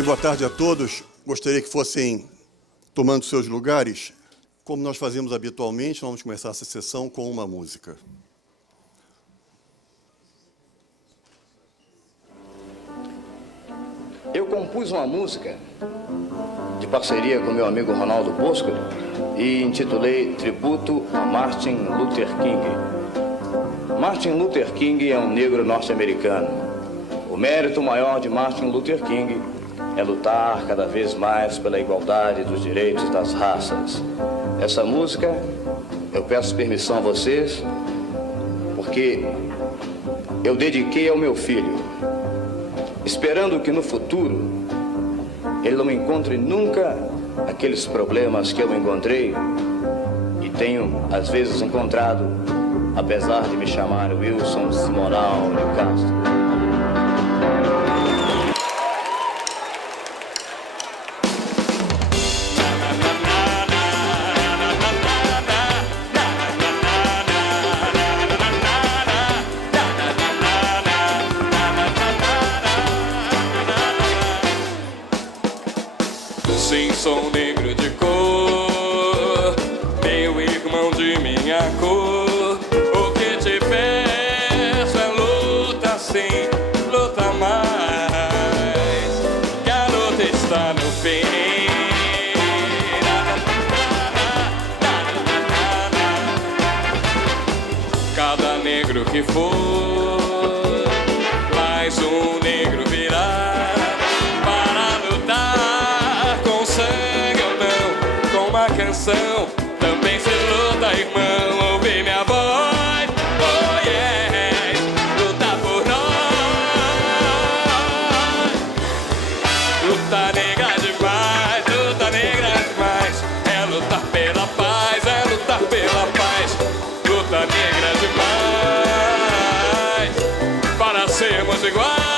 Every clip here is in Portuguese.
Bem, boa tarde a todos. Gostaria que fossem tomando seus lugares. Como nós fazemos habitualmente, vamos começar essa sessão com uma música. Eu compus uma música de parceria com meu amigo Ronaldo Bosco e intitulei Tributo a Martin Luther King. Martin Luther King é um negro norte-americano. O mérito maior de Martin Luther King é lutar cada vez mais pela igualdade dos direitos das raças. Essa música, eu peço permissão a vocês, porque eu dediquei ao meu filho, esperando que no futuro ele não encontre nunca aqueles problemas que eu encontrei e tenho às vezes encontrado, apesar de me chamar Wilson Simonal de Castro. Sim, sou negro de cor, meu irmão de minha cor. O que te peço é luta sim, luta mais, que a luta está no fim. Cada negro que for, mais um negro virá. Também se luta, irmão, ouve minha voz. Oh yeah, luta por nós. Luta negra demais, luta negra demais. É lutar pela paz, é lutar pela paz. Luta negra demais, para sermos iguais.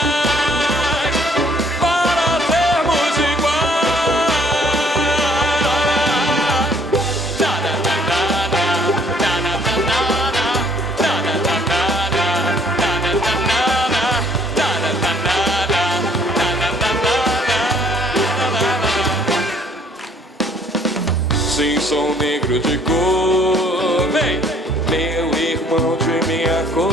Sim, sou negro de cor, vem, meu irmão de minha cor.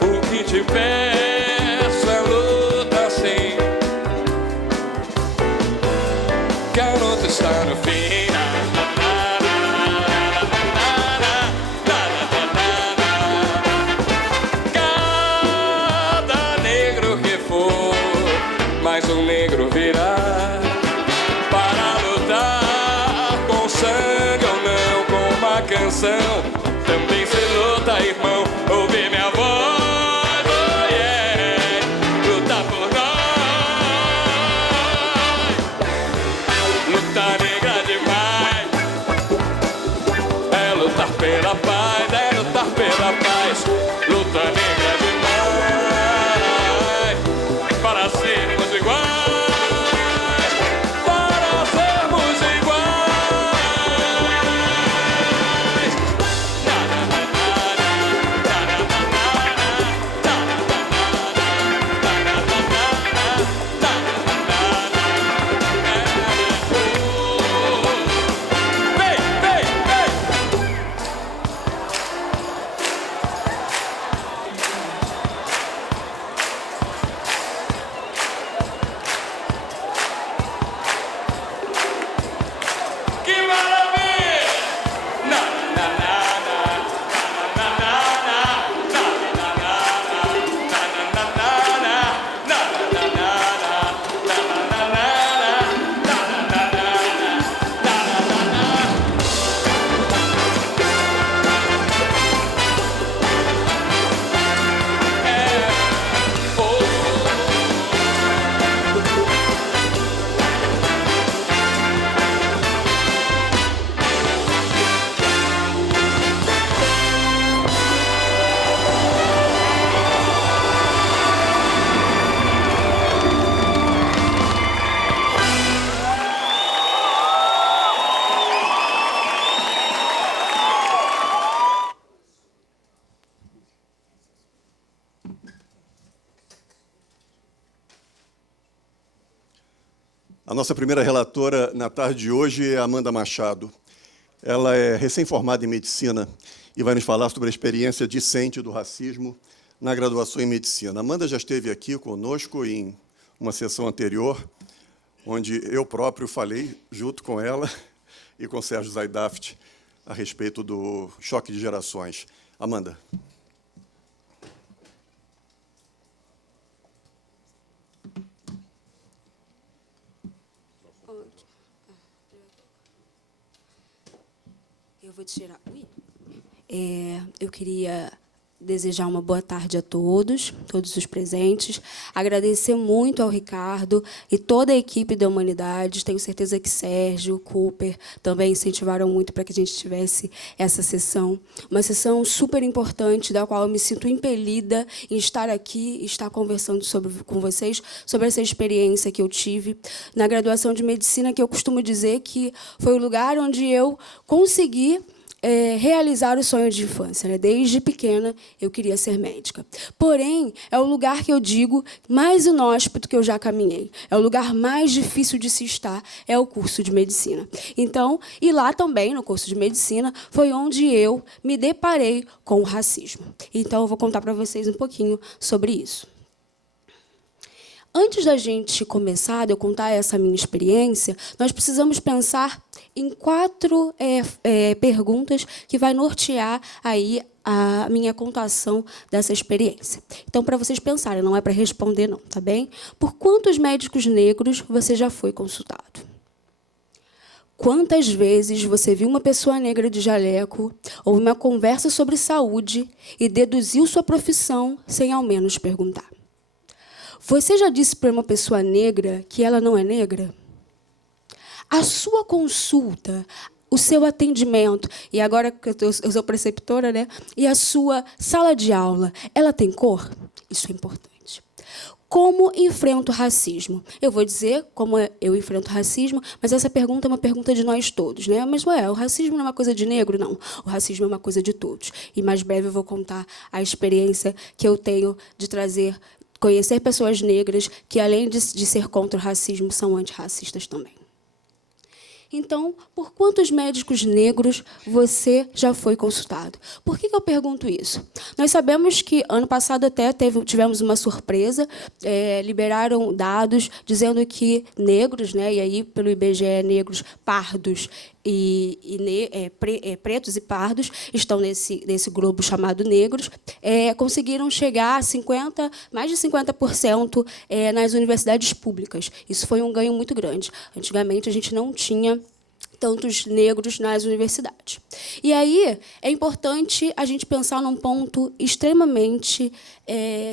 O que te peço é luta sim, que a luta está no fim. Cada negro que for, mais um negro virá. Sangue ou não, com uma canção, também se luta, irmão, ouve minha voz. Oh yeah, luta por nós. Luta negra demais, é lutar pela paz, é lutar pela paz. Luta negra demais, para sermos iguais. A nossa primeira relatora na tarde de hoje é a Amanda Machado. Ela é recém-formada em medicina e vai nos falar sobre a experiência discente do racismo na graduação em medicina. A Amanda já esteve aqui conosco em uma sessão anterior, onde eu próprio falei, junto com ela e com Sérgio Zaidaft, a respeito do choque de gerações. Amanda. Eu vou tirar. Eu queria desejar uma boa tarde a todos os presentes, agradecer muito ao Ricardo e toda a equipe da Humanidades. Tenho certeza que Sérgio, Cooper também incentivaram muito para que a gente tivesse essa sessão. Uma sessão super importante, da qual eu me sinto impelida em estar aqui e estar conversando com vocês sobre essa experiência que eu tive na graduação de medicina, que eu costumo dizer que foi o lugar onde eu consegui realizar o sonho de infância, né? Desde pequena, eu queria ser médica. Porém, é o lugar que eu digo mais inóspito que eu já caminhei. É o lugar mais difícil de se estar, é o curso de medicina. Então, e lá também, no curso de medicina, foi onde eu me deparei com o racismo. Então, eu vou contar para vocês um pouquinho sobre isso. Antes da gente começar, de eu contar essa minha experiência, nós precisamos pensar em 4 perguntas que vai nortear aí a minha contação dessa experiência. Então, para vocês pensarem, não é para responder, não, tá bem? Por quantos médicos negros você já foi consultado? Quantas vezes você viu uma pessoa negra de jaleco, ou uma conversa sobre saúde e deduziu sua profissão sem ao menos perguntar? Você já disse para uma pessoa negra que ela não é negra? A sua consulta, o seu atendimento, e agora que eu sou preceptora, né? E a sua sala de aula, ela tem cor? Isso é importante. Como enfrento o racismo? Eu vou dizer como eu enfrento o racismo, mas essa pergunta é uma pergunta de nós todos, né? Mas, o racismo não é uma coisa de negro? Não. O racismo é uma coisa de todos. E mais breve eu vou contar a experiência que eu tenho de conhecer pessoas negras que, além de ser contra o racismo, são antirracistas também. Então, por quantos médicos negros você já foi consultado? Por que eu pergunto isso? Nós sabemos que, ano passado, até tivemos uma surpresa, liberaram dados dizendo que negros, né, e aí, pelo IBGE, negros, pardos pretos e pardos estão nesse globo chamado negros, conseguiram chegar a mais de 50% nas universidades públicas. Isso foi um ganho muito grande. Antigamente, a gente não tinha tantos negros nas universidades. E aí é importante a gente pensar num ponto extremamente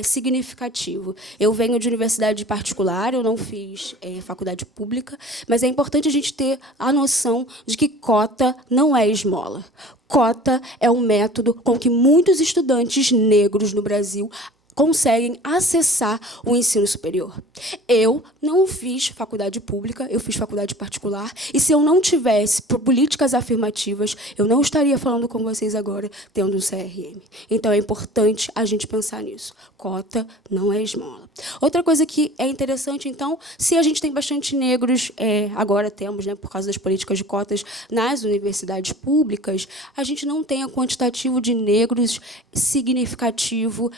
significativo. Eu venho de universidade particular, eu não fiz faculdade pública, mas é importante a gente ter a noção de que cota não é esmola. Cota é um método com que muitos estudantes negros no Brasil conseguem acessar o ensino superior. Eu não fiz faculdade pública, eu fiz faculdade particular, e se eu não tivesse políticas afirmativas, eu não estaria falando com vocês agora tendo um CRM. Então, é importante a gente pensar nisso. Cota não é esmola. Outra coisa que é interessante, então, se a gente tem bastante negros, agora temos, né, por causa das políticas de cotas nas universidades públicas, a gente não tem o quantitativo de negros significativo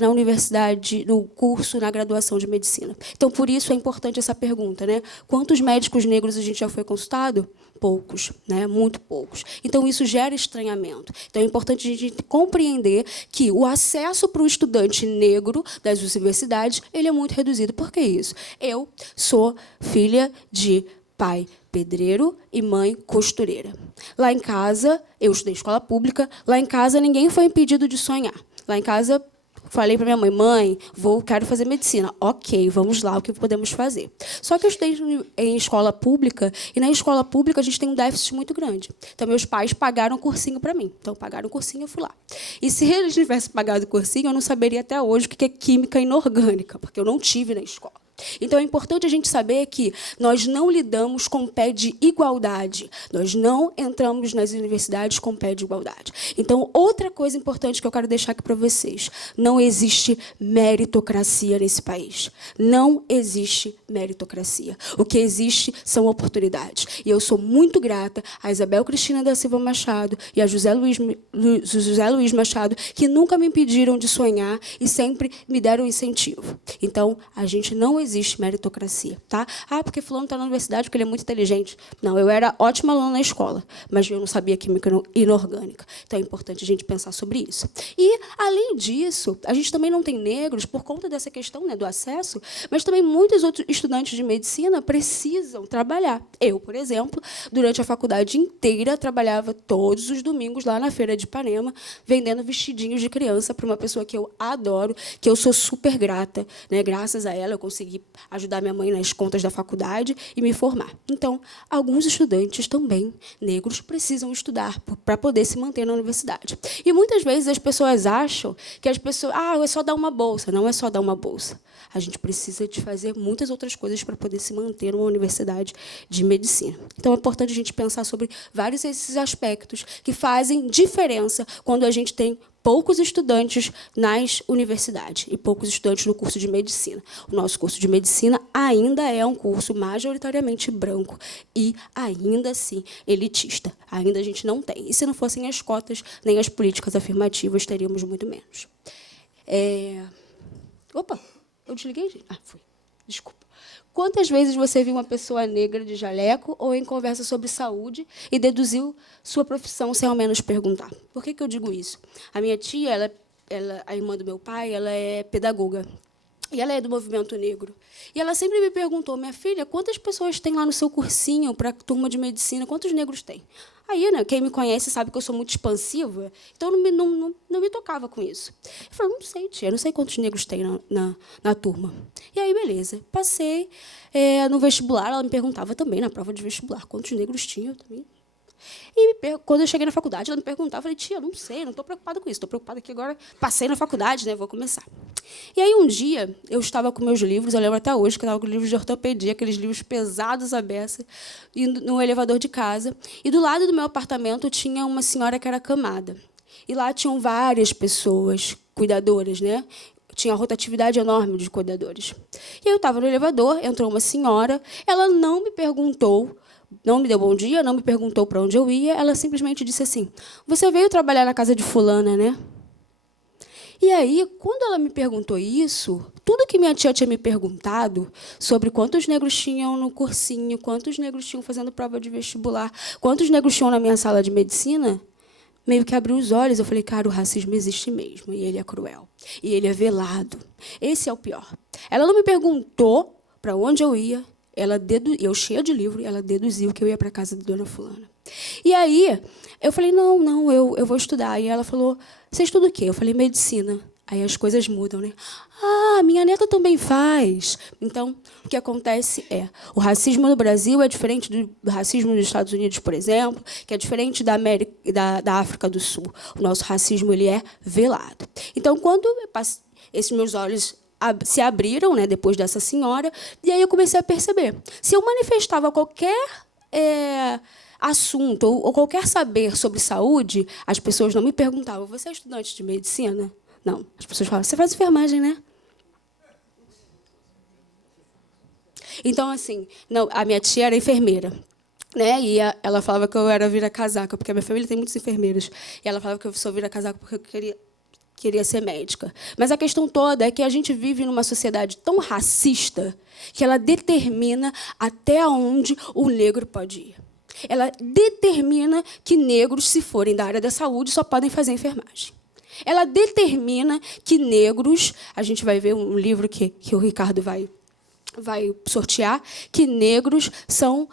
na universidade, no curso, na graduação de medicina. Então, por isso é importante essa pergunta, né? Quantos médicos negros a gente já foi consultado? Poucos, né? Muito poucos. Então, isso gera estranhamento. Então, é importante a gente compreender que o acesso para o estudante negro das universidades ele é muito reduzido. Por que isso? Eu sou filha de pai pedreiro e mãe costureira. Lá em casa, eu estudei escola pública, lá em casa ninguém foi impedido de sonhar. Lá em casa, falei para minha mãe, quero fazer medicina. Ok, vamos lá, o que podemos fazer? Só que eu estudei em escola pública, e na escola pública a gente tem um déficit muito grande. Então, meus pais pagaram um cursinho para mim. Então, pagaram um cursinho, eu fui lá. E se eles tivessem pagado o cursinho, eu não saberia até hoje o que é química inorgânica, porque eu não tive na escola. Então, é importante a gente saber que nós não lidamos com pé de igualdade. Nós não entramos nas universidades com pé de igualdade. Então, outra coisa importante que eu quero deixar aqui para vocês. Não existe meritocracia nesse país. Não existe meritocracia. O que existe são oportunidades. E eu sou muito grata a Isabel Cristina da Silva Machado e a José Luiz Machado, que nunca me impediram de sonhar e sempre me deram incentivo. Então, a gente não existe meritocracia, tá? Porque fulano está na universidade porque ele é muito inteligente. Não, eu era ótima aluna na escola, mas eu não sabia química inorgânica. Então, é importante a gente pensar sobre isso. E, além disso, a gente também não tem negros por conta dessa questão, né, do acesso, mas também muitos outros estudantes de medicina precisam trabalhar. Eu, por exemplo, durante a faculdade inteira, trabalhava todos os domingos lá na Feira de Ipanema, vendendo vestidinhos de criança para uma pessoa que eu adoro, que eu sou super grata, né? Graças a ela, eu consegui ajudar minha mãe nas contas da faculdade e me formar. Então, alguns estudantes também negros precisam estudar para poder se manter na universidade. E muitas vezes as pessoas acham que as pessoas, é só dar uma bolsa. Não é só dar uma bolsa. A gente precisa de fazer muitas outras coisas para poder se manter numa universidade de medicina. Então, é importante a gente pensar sobre vários desses aspectos que fazem diferença quando a gente tem poucos estudantes nas universidades e poucos estudantes no curso de medicina. O nosso curso de medicina ainda é um curso majoritariamente branco e, ainda assim, elitista. Ainda a gente não tem. E, se não fossem as cotas nem as políticas afirmativas, teríamos muito menos. Opa, eu desliguei, gente? Foi. Desculpa. Quantas vezes você viu uma pessoa negra de jaleco ou em conversa sobre saúde e deduziu sua profissão sem ao menos perguntar? Por que eu digo isso? A minha tia, a irmã do meu pai, ela é pedagoga. E ela é do movimento negro. E ela sempre me perguntou, minha filha, quantas pessoas tem lá no seu cursinho para a turma de medicina? Quantos negros tem? Aí, né, quem me conhece sabe que eu sou muito expansiva, então não me tocava com isso. Eu falei, não sei, tia, não sei quantos negros tem na turma. E aí, beleza. Passei no vestibular, ela me perguntava também, na prova de vestibular, quantos negros tinha eu também. E quando eu cheguei na faculdade, ela me perguntava, eu falei, tia, não sei, não estou preocupada com isso, estou preocupada que agora passei na faculdade, né, vou começar. E aí, um dia, eu estava com meus livros, eu lembro até hoje, que eu estava com livros de ortopedia, aqueles livros pesados à beça, indo no elevador de casa, e do lado do meu apartamento tinha uma senhora que era acamada. E lá tinham várias pessoas cuidadoras, né? Tinha uma rotatividade enorme de cuidadores. E aí eu estava no elevador, entrou uma senhora, ela não me perguntou, não me deu bom dia, não me perguntou para onde eu ia, ela simplesmente disse assim, você veio trabalhar na casa de fulana, né? E aí, quando ela me perguntou isso, tudo que minha tia tinha me perguntado sobre quantos negros tinham no cursinho, quantos negros tinham fazendo prova de vestibular, quantos negros tinham na minha sala de medicina, meio que abriu os olhos. Eu falei, cara, o racismo existe mesmo, e ele é cruel, e ele é velado. Esse é o pior. Ela não me perguntou para onde eu ia, eu cheia de livro, ela deduziu que eu ia para a casa da dona fulana. E aí, eu falei, não, eu vou estudar. E ela falou, você estuda o quê? Eu falei, medicina. Aí as coisas mudam, né? Minha neta também faz. Então, o que acontece o racismo no Brasil é diferente do racismo nos Estados Unidos, por exemplo, que é diferente da África do Sul. O nosso racismo ele é velado. Então, quando esses meus olhos se abriram, né, depois dessa senhora, e aí eu comecei a perceber. Se eu manifestava qualquer assunto ou qualquer saber sobre saúde, as pessoas não me perguntavam, você é estudante de medicina? Não. As pessoas falavam, você faz enfermagem, né? Então, assim, não, a minha tia era enfermeira, né? E ela falava que eu era vira-casaca, porque a minha família tem muitos enfermeiros. E ela falava que eu sou vira-casaca porque eu queria ser médica. Mas a questão toda é que a gente vive numa sociedade tão racista que ela determina até onde o negro pode ir. Ela determina que negros, se forem da área da saúde, só podem fazer enfermagem. Ela determina que negros, a gente vai ver um livro que o Ricardo vai sortear, que negros são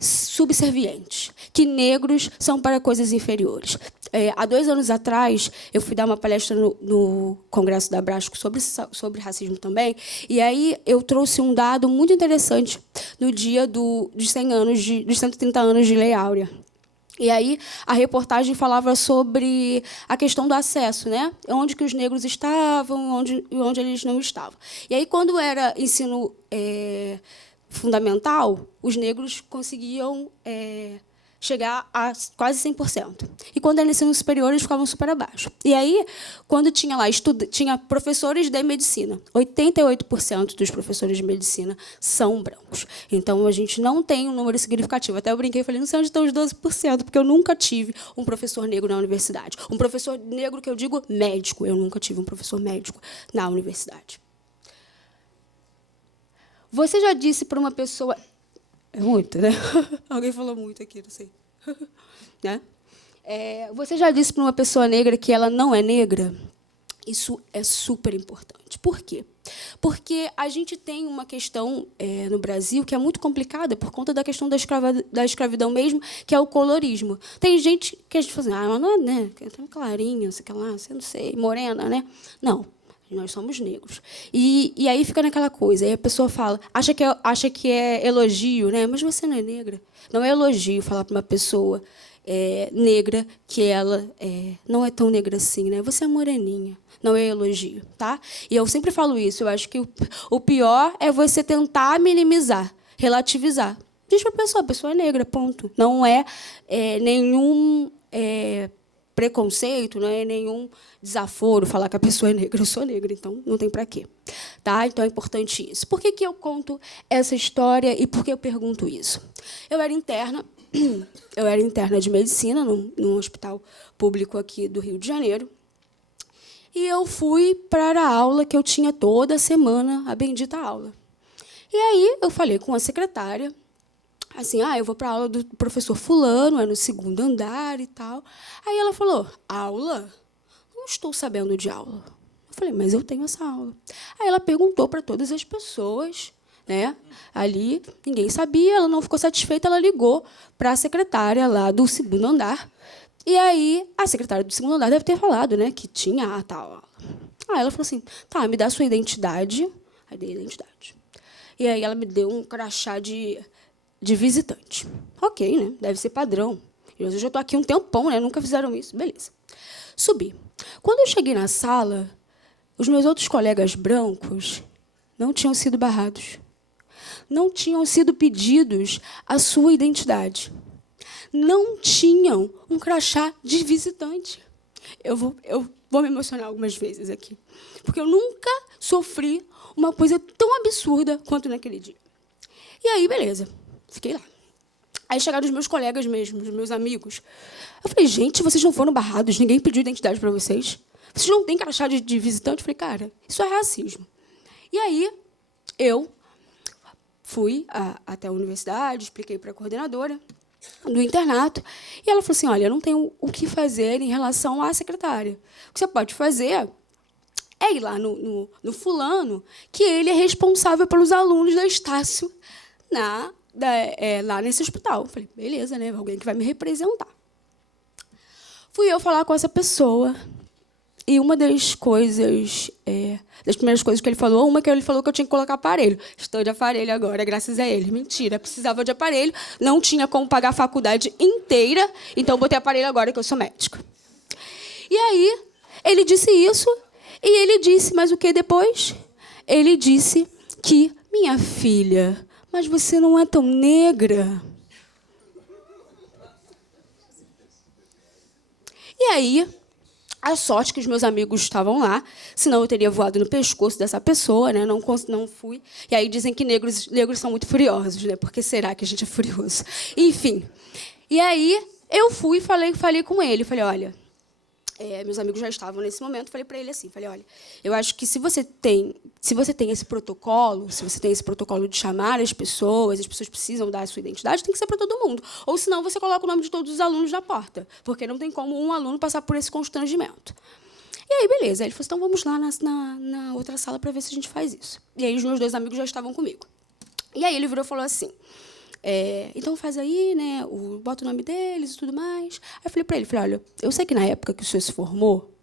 subservientes, que negros são para coisas inferiores. Há 2 anos atrás, eu fui dar uma palestra no Congresso da Abrasco sobre racismo também, e aí eu trouxe um dado muito interessante no dia dos 130 anos de Lei Áurea. E aí a reportagem falava sobre a questão do acesso, né? Onde que os negros estavam, onde eles não estavam. E aí, quando era ensino fundamental, os negros conseguiam chegar a quase 100%. E quando era ensino superior, eles ficavam super abaixo. E aí, quando tinha lá tinha professores de medicina, 88% dos professores de medicina são brancos. Então, a gente não tem um número significativo. Até eu brinquei e falei, não sei onde estão os 12%, porque eu nunca tive um professor negro na universidade. Um professor negro que eu digo médico. Eu nunca tive um professor médico na universidade. Você já disse para uma pessoa... É muito, né? Alguém falou muito aqui, não sei. Né? Você já disse para uma pessoa negra que ela não é negra? Isso é super importante. Por quê? Porque a gente tem uma questão no Brasil que é muito complicada por conta da questão da escravidão mesmo, que é o colorismo. Tem gente que a gente fala assim, ela não é negra, tem clarinha, sei lá, você não sei, morena, né? Não. Nós somos negros. E aí fica naquela coisa. Aí a pessoa fala, acha que é elogio, né? Mas você não é negra. Não é elogio falar para uma pessoa negra que ela não é tão negra assim, né? Você é moreninha. Não é elogio, tá? E eu sempre falo isso. Eu acho que o pior é você tentar minimizar, relativizar. Diz para a pessoa é negra, ponto. Não é nenhum preconceito, não é nenhum desaforo falar que a pessoa é negra. Eu sou negra, então não tem para quê. Tá? Então é importante isso. Por que eu conto essa história e por que eu pergunto isso? Eu era interna de medicina num hospital público aqui do Rio de Janeiro. E eu fui para a aula que eu tinha toda semana, a bendita aula. E aí eu falei com a secretária, assim, eu vou para a aula do professor fulano, é no 2º andar e tal. Aí ela falou, aula? Não estou sabendo de aula. Eu falei, mas eu tenho essa aula. Aí ela perguntou para todas as pessoas, né? Ali, ninguém sabia, ela não ficou satisfeita, ela ligou para a secretária lá do 2º andar. E aí, a secretária do 2º andar deve ter falado, né, que tinha a tal aula. Aí ela falou assim, tá, me dá a sua identidade. Aí dei a identidade. E aí ela me deu um crachá de visitante. Ok, né? Deve ser padrão. Eu já estou aqui um tempão, né? Nunca fizeram isso. Beleza. Subi. Quando eu cheguei na sala, os meus outros colegas brancos não tinham sido barrados. Não tinham sido pedidos a sua identidade. Não tinham um crachá de visitante. Eu vou me emocionar algumas vezes aqui. Porque eu nunca sofri uma coisa tão absurda quanto naquele dia. E aí, beleza. Fiquei lá. Aí chegaram os meus colegas mesmo, os meus amigos. Eu falei, gente, vocês não foram barrados, ninguém pediu identidade para vocês. Vocês não têm crachá de visitante? Eu falei, cara, isso é racismo. E aí, eu fui até a universidade, expliquei para a coordenadora do internato, e ela falou assim, olha, eu não tenho o que fazer em relação à secretária. O que você pode fazer é ir lá no fulano, que ele é responsável pelos alunos da Estácio lá nesse hospital. Eu falei, beleza, né? Alguém que vai me representar. Fui eu falar com essa pessoa, e uma das primeiras coisas que ele falou, que ele falou que eu tinha que colocar aparelho. Estou de aparelho agora, graças a ele. Mentira, precisava de aparelho, não tinha como pagar a faculdade inteira, então botei aparelho agora que eu sou médica. E aí, ele disse isso, e ele disse, mas o que depois? Ele disse que, minha filha, mas você não é tão negra. E aí, a sorte que os meus amigos estavam lá, senão eu teria voado no pescoço dessa pessoa, né? Não fui. E aí dizem que negros são muito furiosos, né? Por que será que a gente é furioso? Enfim. E aí eu fui e falei com ele. Falei, olha, meus amigos já estavam nesse momento, falei para ele assim, olha, eu acho que se você tem esse protocolo, de chamar as pessoas precisam dar a sua identidade, tem que ser para todo mundo. Ou senão você coloca o nome de todos os alunos na porta, porque não tem como um aluno passar por esse constrangimento. E aí, beleza. Ele falou assim, então vamos lá na outra sala para ver se a gente faz isso. E aí os meus 2 amigos já estavam comigo. E aí ele virou e falou assim, então faz aí, né, bota o nome deles e tudo mais. Aí eu falei para ele, olha, eu sei que na época que o senhor se formou,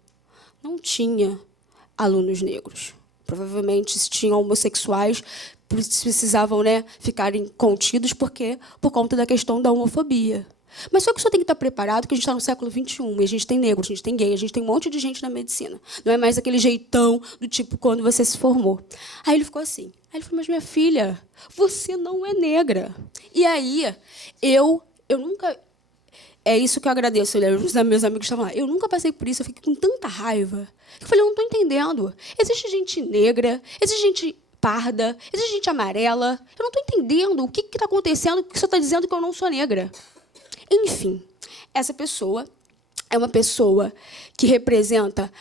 não tinha alunos negros. Provavelmente, se tinham homossexuais, precisavam, né, ficarem contidos por conta da questão da homofobia. Mas só que o senhor tem que estar preparado, que a gente está no século XXI, e a gente tem negro, a gente tem gay, a gente tem um monte de gente na medicina. Não é mais aquele jeitão do tipo quando você se formou. Aí ele ficou assim. Aí ele falou, mas minha filha, você não é negra. E aí, eu nunca... É isso que eu agradeço, os meus amigos estavam lá. Eu nunca passei por isso, eu fiquei com tanta raiva. Eu falei, eu não estou entendendo. Existe gente negra, existe gente parda, existe gente amarela. Eu não estou entendendo o que está acontecendo, que o senhor está dizendo que eu não sou negra. Enfim, essa pessoa é uma pessoa que representa,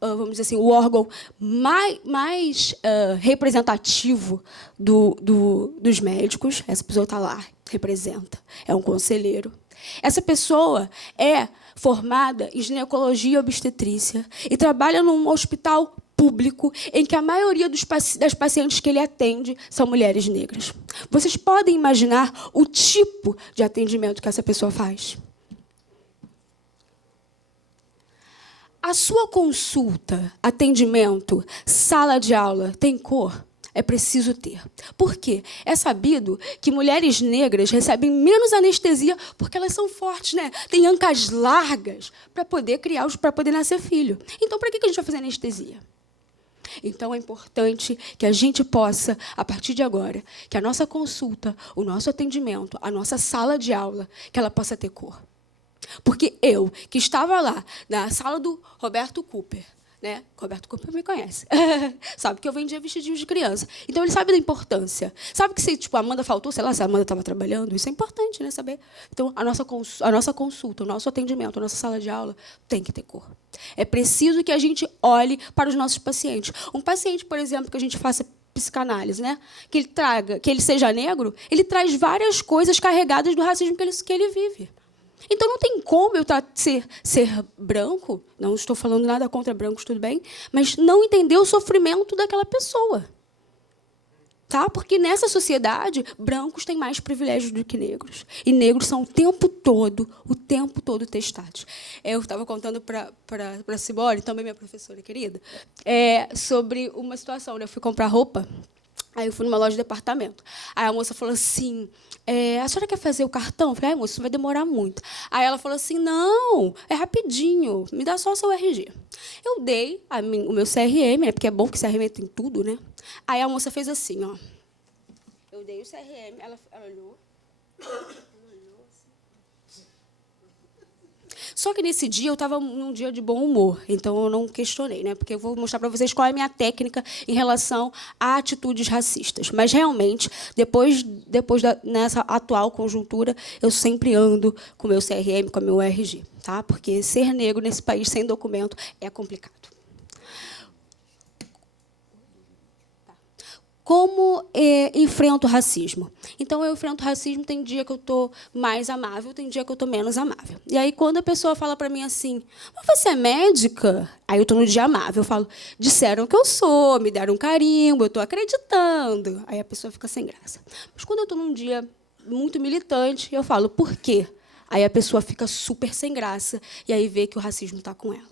vamos dizer assim, o órgão mais representativo dos médicos. Essa pessoa está lá, representa, é um conselheiro. Essa pessoa é formada em ginecologia e obstetrícia e trabalha num hospital público em que a maioria das pacientes que ele atende são mulheres negras. Vocês podem imaginar o tipo de atendimento que essa pessoa faz? A sua consulta, atendimento, sala de aula tem cor? É preciso ter. Por quê? É sabido que mulheres negras recebem menos anestesia porque elas são fortes, né? Têm ancas largas para poder criar, para poder nascer filho. Então, para que a gente vai fazer anestesia? Então, é importante que a gente possa, a partir de agora, que a nossa consulta, o nosso atendimento, a nossa sala de aula, que ela possa ter cor. Porque eu, que estava lá, na sala do Roberto Cooper, né? Roberto Cooper me conhece. Sabe que eu vendia vestidinhos de criança. Então, ele sabe da importância. Sabe que se a Amanda faltou, sei lá, se a Amanda estava trabalhando, isso é importante, né? Saber. Então, a nossa consulta, o nosso atendimento, a nossa sala de aula tem que ter cor. É preciso que a gente olhe para os nossos pacientes. Um paciente, por exemplo, que a gente faça psicanálise, né? Que ele seja negro, ele traz várias coisas carregadas do racismo que ele vive. Então, não tem como eu ser branco, não estou falando nada contra brancos, tudo bem, mas não entender o sofrimento daquela pessoa. Tá? Porque, nessa sociedade, brancos têm mais privilégios do que negros. E negros são o tempo todo testados. Eu estava contando para a Cibori, também minha professora querida, sobre uma situação. Né? Eu fui comprar roupa, aí eu fui numa loja de departamento. Aí a moça falou assim, a senhora quer fazer o cartão? Eu falei, moça, isso vai demorar muito. Aí ela falou assim, não, é rapidinho, me dá só o seu RG. Eu dei o meu CRM, né, porque é bom que CRM tem tudo, né? Aí a moça fez assim, ó. Eu dei o CRM, ela olhou. Só que nesse dia eu estava num dia de bom humor, então eu não questionei, né? Porque eu vou mostrar para vocês qual é a minha técnica em relação a atitudes racistas. Mas realmente, nessa atual conjuntura, eu sempre ando com o meu CRM, com o meu RG, tá? Porque ser negro nesse país sem documento é complicado. Como enfrento o racismo? Então, eu enfrento o racismo, tem dia que eu estou mais amável, tem dia que eu estou menos amável. E aí, quando a pessoa fala para mim assim, mas você é médica? Aí eu estou no dia amável, eu falo, disseram que eu sou, me deram um carimbo, eu estou acreditando. Aí a pessoa fica sem graça. Mas quando eu estou num dia muito militante, eu falo, por quê? Aí a pessoa fica super sem graça, e aí vê que o racismo está com ela.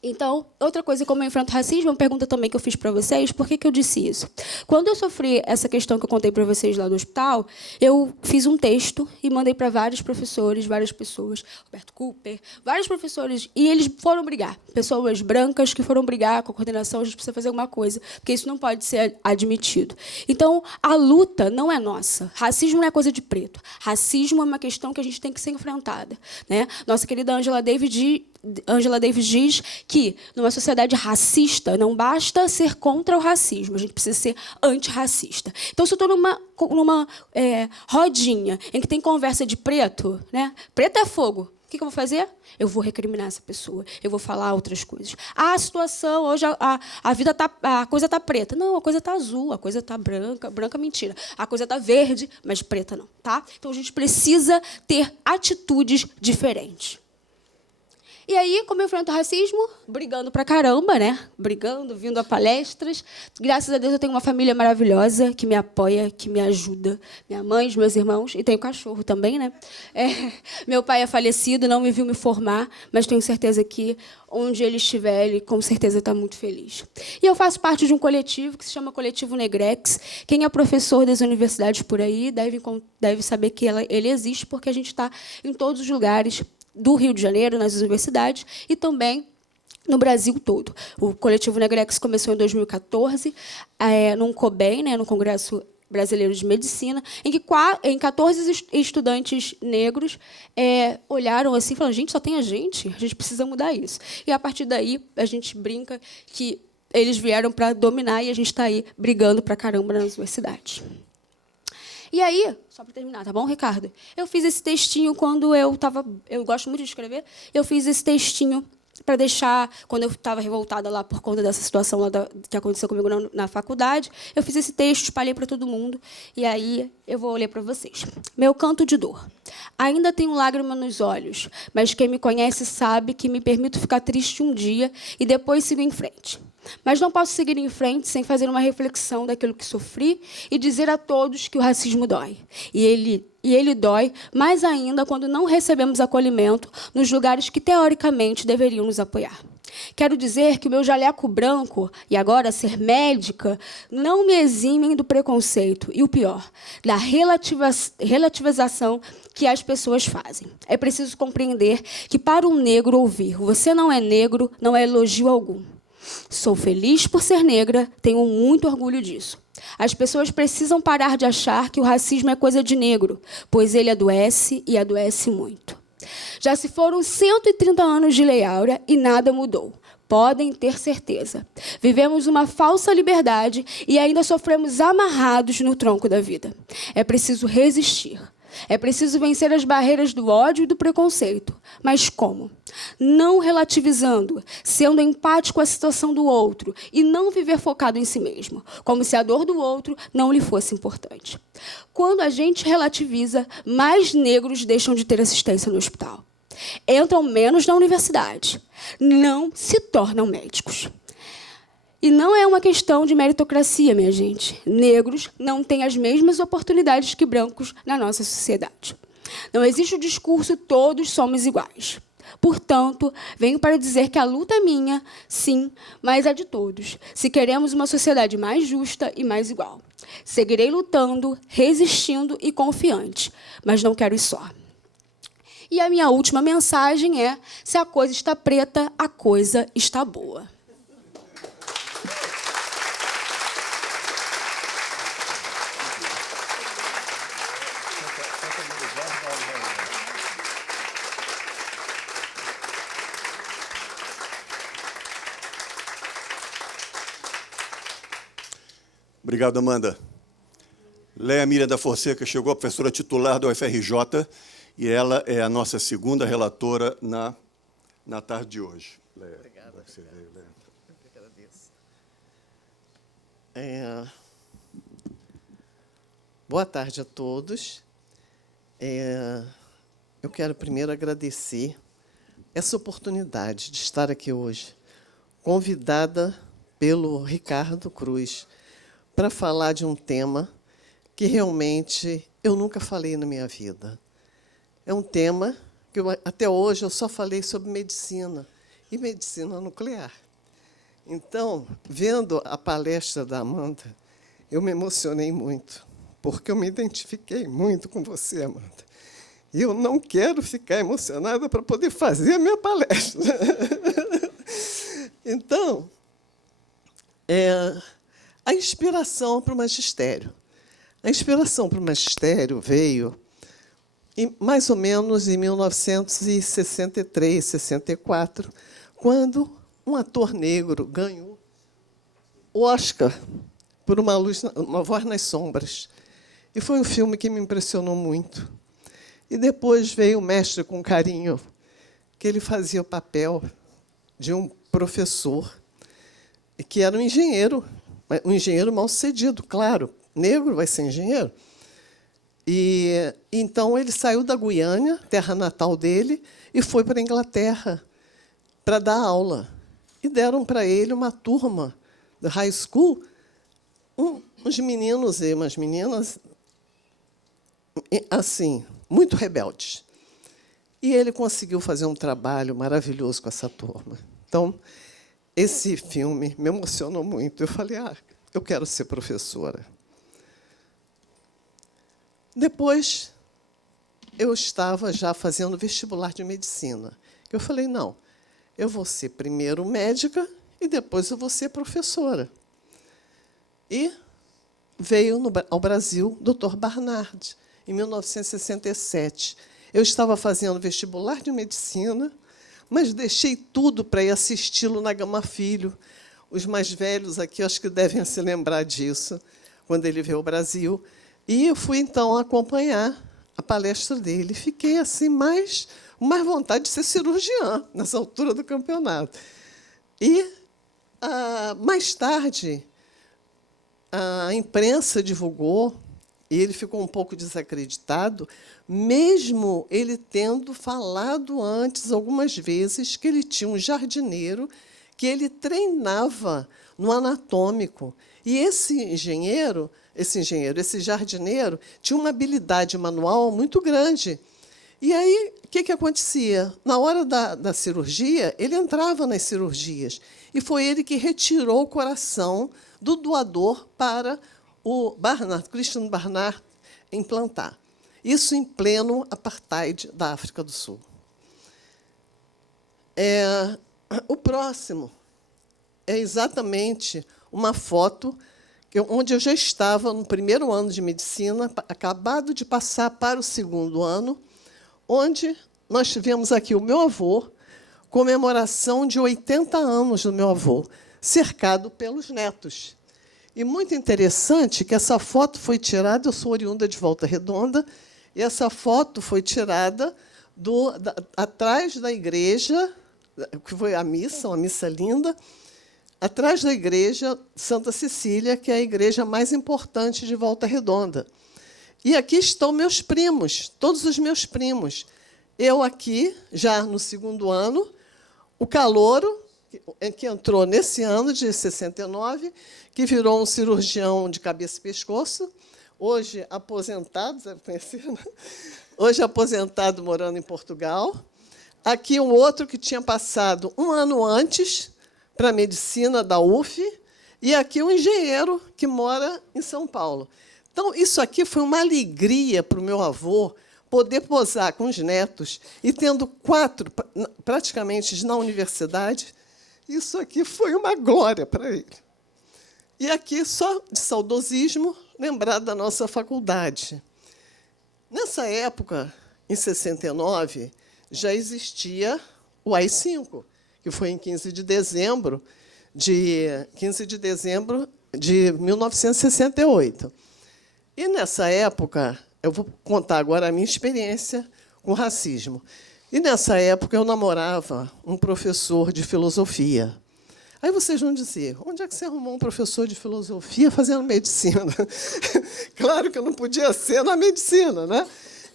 Então, outra coisa, como eu enfrento racismo, uma pergunta também que eu fiz para vocês, por que eu disse isso? Quando eu sofri essa questão que eu contei para vocês lá no hospital, eu fiz um texto e mandei para vários professores, várias pessoas, Roberto Cooper, vários professores, e eles foram brigar. Pessoas brancas que foram brigar com a coordenação, a gente precisa fazer alguma coisa, porque isso não pode ser admitido. Então, a luta não é nossa. Racismo não é coisa de preto. Racismo é uma questão que a gente tem que ser enfrentada, né? Nossa querida Angela Davis diz que, numa sociedade racista, não basta ser contra o racismo, a gente precisa ser antirracista. Então, se eu estou numa rodinha em que tem conversa de preto, né? Preto é fogo. O que eu vou fazer? Eu vou recriminar essa pessoa. Eu vou falar outras coisas. A situação, hoje a coisa está preta. Não, a coisa está azul, a coisa está branca. Branca, mentira. A coisa está verde, mas preta não. Tá? Então, a gente precisa ter atitudes diferentes. E aí, como eu enfrento o racismo? Brigando pra caramba, né? Brigando, vindo a palestras. Graças a Deus eu tenho uma família maravilhosa que me apoia, que me ajuda. Minha mãe, os meus irmãos, e tenho cachorro também, né? Meu pai é falecido, não me viu me formar, mas tenho certeza que onde ele estiver, ele com certeza está muito feliz. E eu faço parte de um coletivo que se chama Coletivo Negrex. Quem é professor das universidades por aí deve saber que ele existe, porque a gente está em todos os lugares do Rio de Janeiro, nas universidades, e também no Brasil todo. O Coletivo Negrex começou em 2014, num COBEM, né, no Congresso Brasileiro de Medicina, em que 14 estudantes negros olharam assim e falaram: gente, só tem a gente precisa mudar isso. E, a partir daí, a gente brinca que eles vieram para dominar e a gente está aí brigando para caramba nas universidades. E aí, só para terminar, tá bom, Ricardo? Eu fiz esse textinho quando eu gosto muito de escrever, eu fiz esse textinho para deixar, quando eu estava revoltada lá por conta dessa situação lá que aconteceu comigo na faculdade, eu fiz esse texto, espalhei para todo mundo, e aí eu vou ler para vocês. Meu canto de dor. Ainda tenho lágrima nos olhos, mas quem me conhece sabe que me permito ficar triste um dia e depois sigo em frente. Mas não posso seguir em frente sem fazer uma reflexão daquilo que sofri e dizer a todos que o racismo dói. E ele dói mais ainda quando não recebemos acolhimento nos lugares que, teoricamente, deveriam nos apoiar. Quero dizer que o meu jaleco branco, e agora ser médica, não me eximem do preconceito e, o pior, da relativização que as pessoas fazem. É preciso compreender que, para um negro, ouvir "você não é negro" não é elogio algum. Sou feliz por ser negra, tenho muito orgulho disso. As pessoas precisam parar de achar que o racismo é coisa de negro, pois ele adoece e adoece muito. Já se foram 130 anos de Lei Áurea e nada mudou. Podem ter certeza. Vivemos uma falsa liberdade e ainda sofremos amarrados no tronco da vida. É preciso resistir. É preciso vencer as barreiras do ódio e do preconceito. Mas como? Não relativizando, sendo empático com a situação do outro e não viver focado em si mesmo, como se a dor do outro não lhe fosse importante. Quando a gente relativiza, mais negros deixam de ter assistência no hospital. Entram menos na universidade. Não se tornam médicos. E não é uma questão de meritocracia, minha gente. Negros não têm as mesmas oportunidades que brancos na nossa sociedade. Não existe o discurso "todos somos iguais". Portanto, venho para dizer que a luta é minha, sim, mas é de todos, se queremos uma sociedade mais justa e mais igual. Seguirei lutando, resistindo e confiante, mas não quero ir só. E a minha última mensagem é: se a coisa está preta, a coisa está boa. Obrigado, Amanda. Léa Miriam da Fonseca chegou, a professora titular da UFRJ, e ela é a nossa segunda relatora na tarde de hoje. Léa, obrigada. Você veio, Léa. Eu que agradeço. Boa tarde a todos. Eu quero primeiro agradecer essa oportunidade de estar aqui hoje, convidada pelo Ricardo Cruz, para falar de um tema que realmente eu nunca falei na minha vida. É um tema que até hoje eu só falei sobre medicina, e medicina nuclear. Então, vendo a palestra da Amanda, eu me emocionei muito, porque eu me identifiquei muito com você, Amanda. E eu não quero ficar emocionada para poder fazer a minha palestra. Então, a inspiração para o magistério. A inspiração para o magistério veio mais ou menos em 1963, 64, quando um ator negro ganhou o Oscar por Uma Voz nas Sombras. E foi um filme que me impressionou muito. E depois veio O Mestre com Carinho, que ele fazia o papel de um professor, que era um engenheiro mal-sucedido, claro, negro vai ser engenheiro. E então ele saiu da Guiana, terra natal dele, e foi para a Inglaterra. para dar aula. E deram para ele uma turma da high school, uns meninos e umas meninas assim, muito rebeldes. E ele conseguiu fazer um trabalho maravilhoso com essa turma. Então, esse filme me emocionou muito. Eu falei, eu quero ser professora. Depois, eu estava já fazendo vestibular de medicina. Eu falei, não, eu vou ser primeiro médica e depois eu vou ser professora. E veio ao Brasil o Dr. Barnard, em 1967. Eu estava fazendo vestibular de medicina, mas deixei tudo para ir assisti-lo na Gama Filho. Os mais velhos aqui acho que devem se lembrar disso, quando ele veio ao Brasil. E eu fui, então, acompanhar a palestra dele. Fiquei assim, mais vontade de ser cirurgiã, nessa altura do campeonato. E, mais tarde, a imprensa divulgou, e ele ficou um pouco desacreditado, mesmo ele tendo falado antes, algumas vezes, que ele tinha um jardineiro que ele treinava no anatômico. E esse jardineiro, tinha uma habilidade manual muito grande. E aí, o que acontecia? Na hora da cirurgia, ele entrava nas cirurgias. E foi ele que retirou o coração do doador para o Christian Barnard implantar. Isso em pleno apartheid da África do Sul. O próximo é exatamente uma foto onde eu já estava no primeiro ano de medicina, acabado de passar para o segundo ano, onde nós tivemos aqui o meu avô, comemoração de 80 anos do meu avô, cercado pelos netos. E muito interessante que essa foto foi tirada, eu sou oriunda de Volta Redonda, e essa foto foi tirada atrás da igreja, que foi a missa, uma missa linda, atrás da igreja Santa Cecília, que é a igreja mais importante de Volta Redonda. E aqui estão meus primos, todos os meus primos. Eu aqui, já no segundo ano, o calouro, que entrou nesse ano de 69, que virou um cirurgião de cabeça e pescoço, hoje aposentado, deve conhecer, né? Hoje aposentado, morando em Portugal. Aqui um outro que tinha passado um ano antes para a medicina da UF, e aqui um engenheiro que mora em São Paulo. Então, isso aqui foi uma alegria para o meu avô poder posar com os netos, e tendo 4 praticamente na universidade, isso aqui foi uma glória para ele. E aqui, só de saudosismo, lembrar da nossa faculdade. Nessa época, em 69, já existia o AI-5, que foi em 15 de dezembro de 1968. E, nessa época, eu vou contar agora a minha experiência com racismo. E, nessa época, eu namorava um professor de filosofia. Aí vocês vão dizer, onde é que você arrumou um professor de filosofia fazendo medicina? Claro que não podia ser na medicina, né?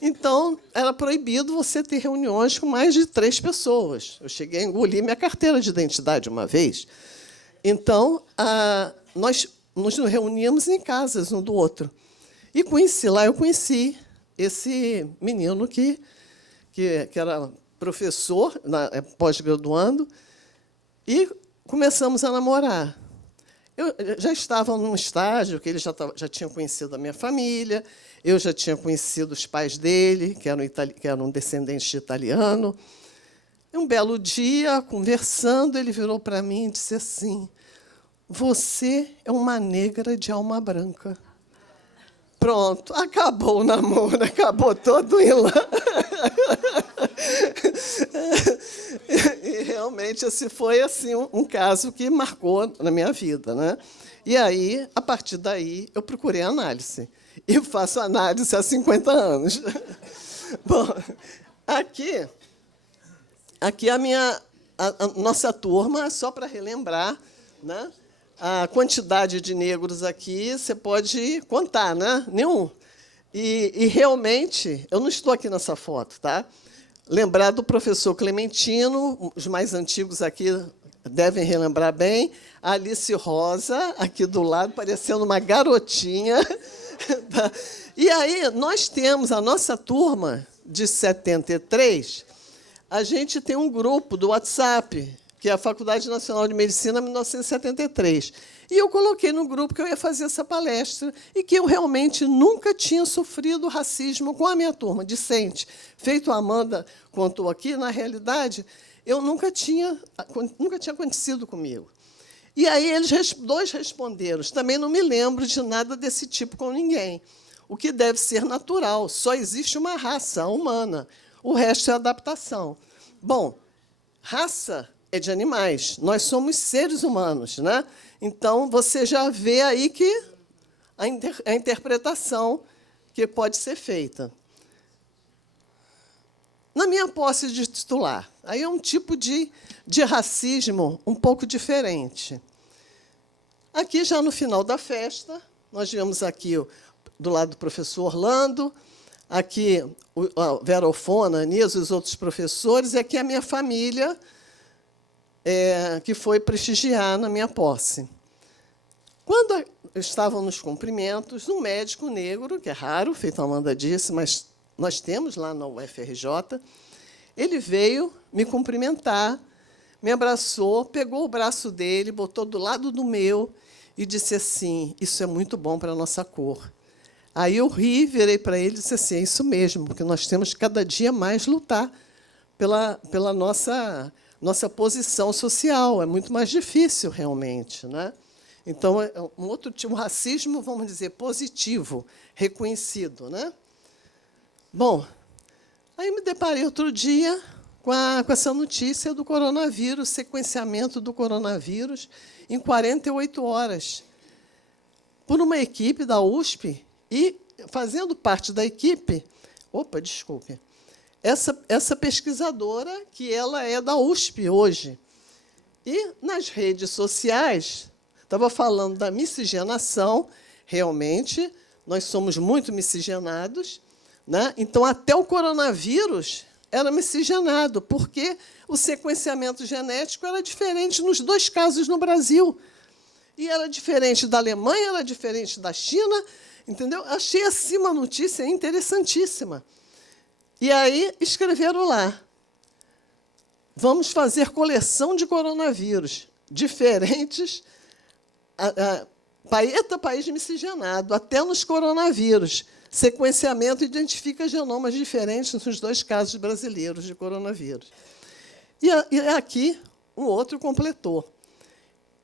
Então, era proibido você ter reuniões com mais de 3 pessoas. Eu cheguei a engolir minha carteira de identidade uma vez. Então, nós nos reuníamos em casas um do outro. E eu conheci esse menino que era professor, pós-graduando, e começamos a namorar. Eu já estava num estágio que ele já tinha conhecido a minha família, eu já tinha conhecido os pais dele, que eram descendentes de italiano. E um belo dia, conversando, ele virou para mim e disse assim: "Você é uma negra de alma branca." Pronto, acabou o namoro, acabou todo em lã. E realmente esse foi assim um caso que marcou na minha vida, né? E aí, a partir daí, eu procurei análise. E faço análise há 50 anos. Bom, aqui a nossa turma, só para relembrar, né? A quantidade de negros aqui, você pode contar, né? Nenhum. E realmente, eu não estou aqui nessa foto, tá? lembrar do professor Clementino, os mais antigos aqui devem relembrar bem, a Alice Rosa, aqui do lado, parecendo uma garotinha. E aí, nós temos a nossa turma de 73, a gente tem um grupo do WhatsApp, que é a Faculdade Nacional de Medicina, 1973. E eu coloquei no grupo que eu ia fazer essa palestra e que eu realmente nunca tinha sofrido racismo com a minha turma, discente. Feito a Amanda contou aqui, na realidade, eu nunca tinha acontecido comigo. E aí eles dois responderam, também não me lembro de nada desse tipo com ninguém. O que deve ser natural, só existe uma raça humana, o resto é adaptação. Bom, raça é de animais, nós somos seres humanos, né? Então, você já vê aí que a interpretação que pode ser feita. Na minha posse de titular, aí é um tipo de racismo um pouco diferente. Aqui, já no final da festa, nós vemos aqui, do lado do professor Orlando, aqui a Vera Ofona, a Anísio, os outros professores, e aqui a minha família, que foi prestigiar na minha posse. Quando estavam nos cumprimentos, um médico negro, que é raro, feito a Amanda disse, mas nós temos lá na UFRJ, ele veio me cumprimentar, me abraçou, pegou o braço dele, botou do lado do meu e disse assim, isso é muito bom para a nossa cor. Aí eu ri, virei para ele e disse assim, é isso mesmo, porque nós temos que cada dia mais lutar pela nossa posição social. É muito mais difícil, realmente, né? Então, é um outro tipo de racismo, vamos dizer, positivo, reconhecido, né? Bom, aí me deparei outro dia com essa notícia do coronavírus, sequenciamento do coronavírus em 48 horas, por uma equipe da USP, e, fazendo parte da equipe, essa pesquisadora, que ela é da USP hoje. E, nas redes sociais, estava falando da miscigenação, realmente, nós somos muito miscigenados, né? Então, até o coronavírus era miscigenado, porque o sequenciamento genético era diferente nos dois casos no Brasil. E era diferente da Alemanha, era diferente da China, entendeu? Achei assim uma notícia interessantíssima. E aí escreveram lá, vamos fazer coleção de coronavírus diferentes, país miscigenado, até nos coronavírus. Sequenciamento identifica genomas diferentes nos dois casos brasileiros de coronavírus. E aqui, um outro completou.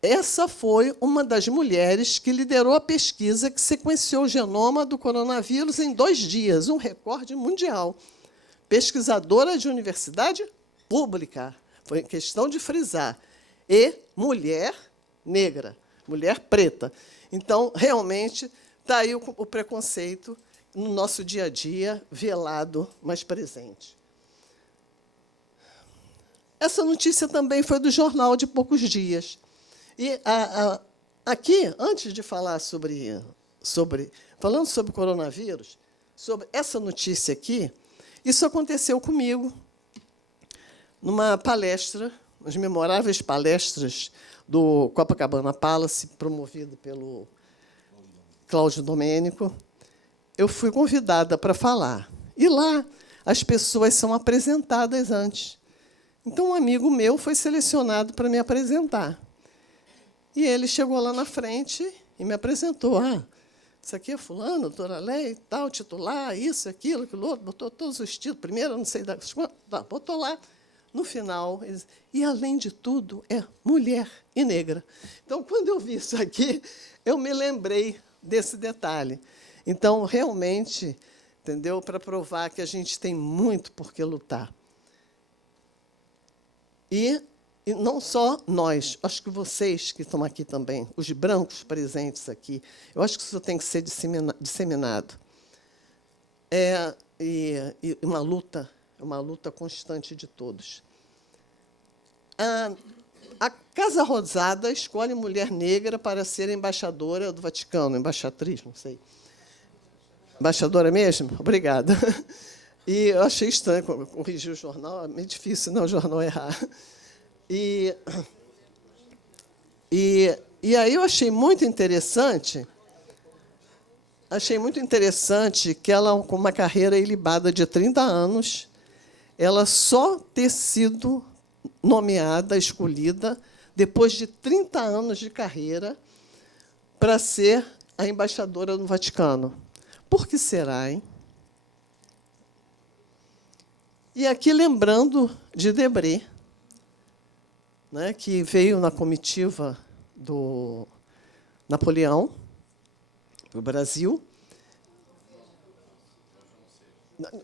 Essa foi uma das mulheres que liderou a pesquisa que sequenciou o genoma do coronavírus em 2 dias, um recorde mundial. Pesquisadora de universidade pública, foi questão de frisar, e mulher negra, mulher preta. Então, realmente, está aí o preconceito no nosso dia a dia, velado, mas presente. Essa notícia também foi do jornal de poucos dias. E aqui, antes de falar falando sobre coronavírus, sobre essa notícia aqui, isso aconteceu comigo numa palestra, nas memoráveis palestras do Copacabana Palace, promovido pelo Cláudio Domênico. Eu fui convidada para falar. E lá as pessoas são apresentadas antes. Então, um amigo meu foi selecionado para me apresentar. E ele chegou lá na frente e me apresentou. Isso aqui é fulano, doutora Leia, tal, titular, isso, aquilo, aquilo outro, botou todos os títulos. Primeiro, não sei das quantas, botou lá. No final, ele disse, e, além de tudo, é mulher e negra. Então, quando eu vi isso aqui, eu me lembrei desse detalhe. Então, realmente, entendeu? Para provar que a gente tem muito por que lutar. E não só nós, acho que vocês que estão aqui também, os brancos presentes aqui, eu acho que isso tem que ser disseminado. E uma luta constante de todos. A Casa Rosada escolhe mulher negra para ser embaixadora do Vaticano, embaixatriz, não sei. Embaixadora mesmo? Obrigada. E eu achei estranho corrigir o jornal, é meio difícil, não, o jornal errar. E aí eu achei muito interessante que ela, com uma carreira ilibada de 30 anos, ela só ter sido nomeada, escolhida, depois de 30 anos de carreira, para ser a embaixadora no Vaticano. Por que será, hein? E aqui lembrando de Debré, né, que veio na comitiva do Napoleão, do Brasil.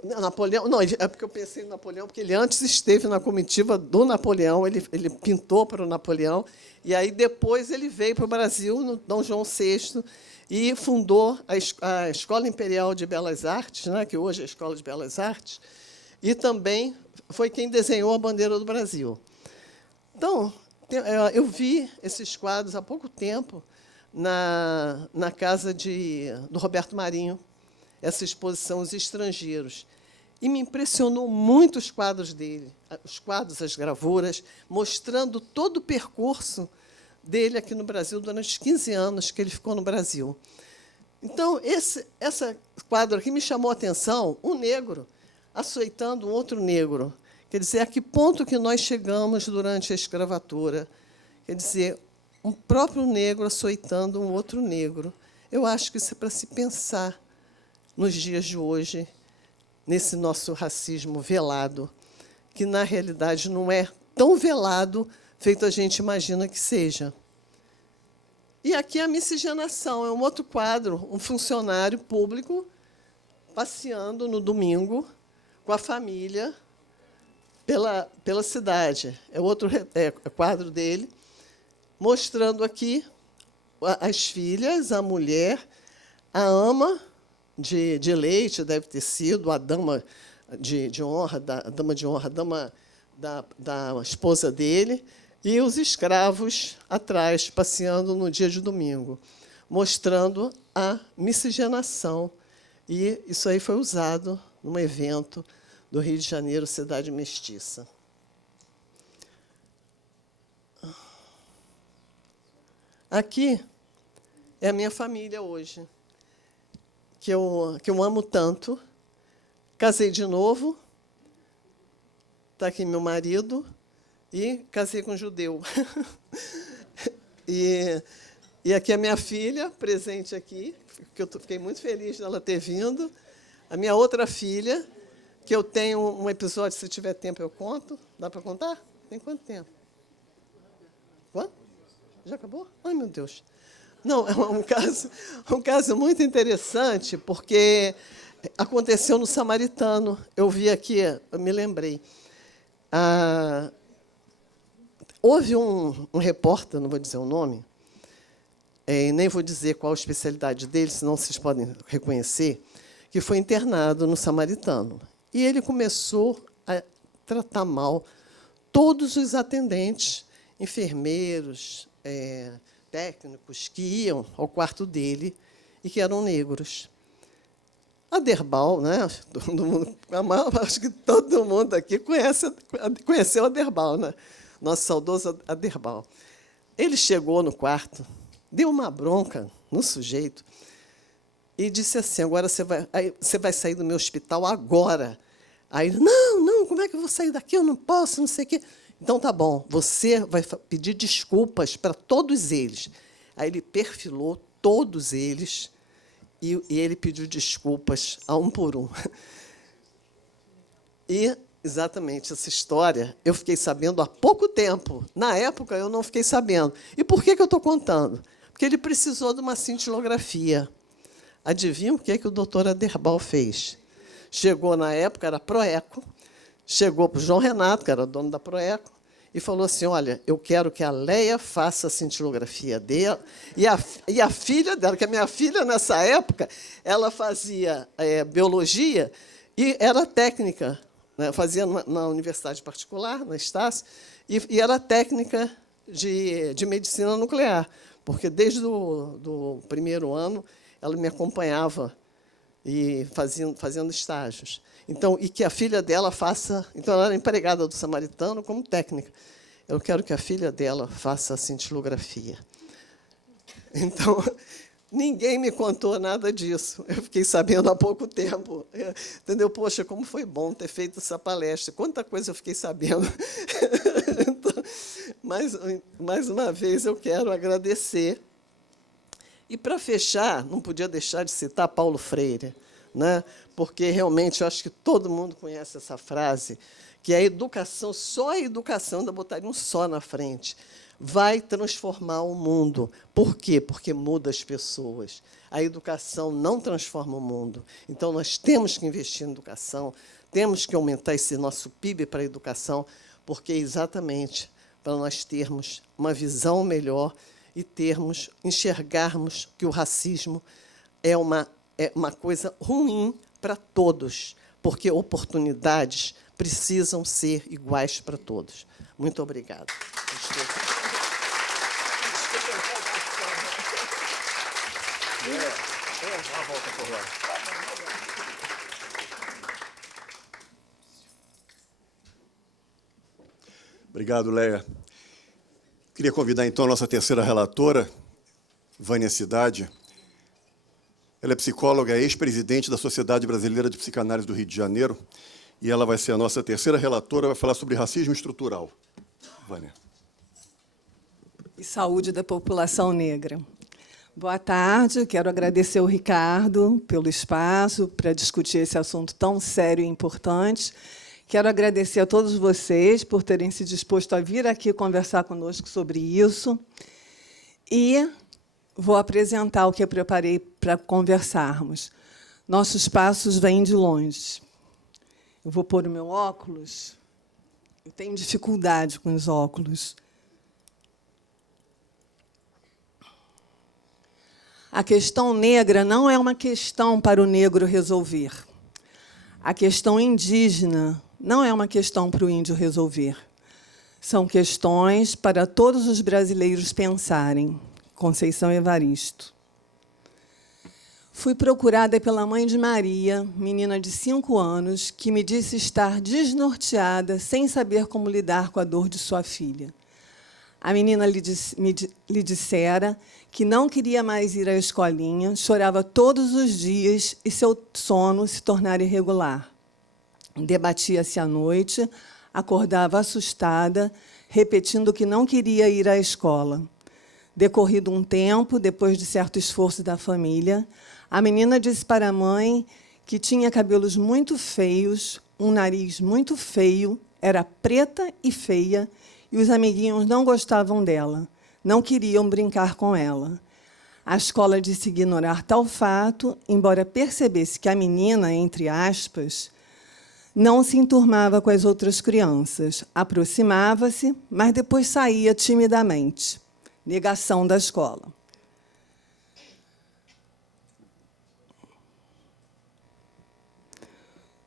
Napoleão, não, é porque eu pensei em Napoleão, porque ele antes esteve na comitiva do Napoleão, ele pintou para o Napoleão, e aí depois ele veio para o Brasil, no Dom João VI, e fundou a Escola Imperial de Belas Artes, né, que hoje é a Escola de Belas Artes, e também foi quem desenhou a bandeira do Brasil. Então, eu vi esses quadros há pouco tempo na casa do Roberto Marinho, essa exposição Os Estrangeiros. E me impressionou muito os quadros dele, os quadros, as gravuras, mostrando todo o percurso dele aqui no Brasil durante os 15 anos que ele ficou no Brasil. Então, esse quadro aqui me chamou a atenção, um negro açoitando um outro negro. Quer dizer, a que ponto que nós chegamos durante a escravatura? Quer dizer, um próprio negro açoitando um outro negro. Eu acho que isso é para se pensar nos dias de hoje, nesse nosso racismo velado, que, na realidade, não é tão velado feito a gente imagina que seja. E aqui a miscigenação é um outro quadro, um funcionário público passeando no domingo com a família pela cidade. É outro quadro dele, mostrando aqui as filhas, a mulher, a ama de leite, deve ter sido, a dama de honra, a dama da esposa dele, e os escravos atrás, passeando no dia de domingo, mostrando a miscigenação. E isso aí foi usado num evento do Rio de Janeiro, Cidade Mestiça. Aqui é a minha família hoje, que eu amo tanto. Casei de novo, está aqui meu marido, e casei com um judeu. E aqui a minha filha, presente aqui, que eu fiquei muito feliz dela ter vindo. A minha outra filha, que eu tenho um episódio, se tiver tempo eu conto. Dá para contar? Tem quanto tempo? Quanto? Já acabou? Ai, meu Deus. Não, é um caso muito interessante, porque aconteceu no Samaritano. Eu vi aqui, eu me lembrei. Houve um repórter, não vou dizer o nome, nem vou dizer qual a especialidade dele, senão vocês podem reconhecer, que foi internado no Samaritano. E ele começou a tratar mal todos os atendentes, enfermeiros, técnicos que iam ao quarto dele e que eram negros. Aderbal, né? Todo mundo, acho que todo mundo aqui conheceu Aderbal, né? Nosso saudoso Aderbal. Ele chegou no quarto, deu uma bronca no sujeito e disse assim: agora você vai sair do meu hospital agora. Aí ele: não, como é que eu vou sair daqui? Eu não posso, não sei o quê. Então, tá bom, você vai pedir desculpas para todos eles. Aí ele perfilou todos eles e ele pediu desculpas a um por um. E, exatamente, essa história eu fiquei sabendo há pouco tempo. Na época, eu não fiquei sabendo. E por que eu estou contando? Porque ele precisou de uma cintilografia. Adivinha o que o doutor Aderbal fez? Chegou, na época, era Proeco, chegou para o João Renato, que era dono da Proeco, e falou assim: olha, eu quero que a Leia faça a cintilografia dela, e a filha dela, que a minha filha, nessa época, ela fazia biologia e era técnica, né, fazia na universidade particular, na Estácio, e era técnica de medicina nuclear, porque desde do primeiro ano ela me acompanhava e fazendo estágios. Então, e que a filha dela faça... Então, ela era empregada do Samaritano como técnica. Eu quero que a filha dela faça a cintilografia. Então, ninguém me contou nada disso. Eu fiquei sabendo há pouco tempo. Entendeu? Poxa, como foi bom ter feito essa palestra. Quanta coisa eu fiquei sabendo. Então, mais uma vez, eu quero agradecer. E, para fechar, não podia deixar de citar Paulo Freire, né? Porque, realmente, eu acho que todo mundo conhece essa frase, que a educação, só a educação, ainda botaria um só na frente, vai transformar o mundo. Por quê? Porque muda as pessoas. A educação não transforma o mundo. Então, nós temos que investir em educação, temos que aumentar esse nosso PIB para a educação, porque é exatamente para nós termos uma visão melhor e enxergarmos que o racismo é uma coisa ruim para todos, porque oportunidades precisam ser iguais para todos. Muito obrigada. Obrigado, Leia. Queria convidar, então, a nossa terceira relatora, Vânia Cidade. Ela é psicóloga, é ex-presidente da Sociedade Brasileira de Psicanálise do Rio de Janeiro, e ela vai ser a nossa terceira relatora, vai falar sobre racismo estrutural. Vânia. E saúde da população negra. Boa tarde, quero agradecer ao Ricardo pelo espaço para discutir esse assunto tão sério e importante. Quero agradecer a todos vocês por terem se disposto a vir aqui conversar conosco sobre isso. E vou apresentar o que eu preparei para conversarmos. Nossos passos vêm de longe. Eu vou pôr o meu óculos. Eu tenho dificuldade com os óculos. A questão negra não é uma questão para o negro resolver. A questão indígena não é uma questão para o índio resolver. São questões para todos os brasileiros pensarem. Conceição Evaristo. Fui procurada pela mãe de Maria, menina de 5 anos, que me disse estar desnorteada, sem saber como lidar com a dor de sua filha. A menina lhe dissera que não queria mais ir à escolinha, chorava todos os dias e seu sono se tornara irregular. Debatia-se à noite, acordava assustada, repetindo que não queria ir à escola. Decorrido um tempo, depois de certo esforço da família, a menina disse para a mãe que tinha cabelos muito feios, um nariz muito feio, era preta e feia, e os amiguinhos não gostavam dela, não queriam brincar com ela. A escola disse ignorar tal fato, embora percebesse que a menina, entre aspas, não se enturmava com as outras crianças. Aproximava-se, mas depois saía timidamente. Negação da escola.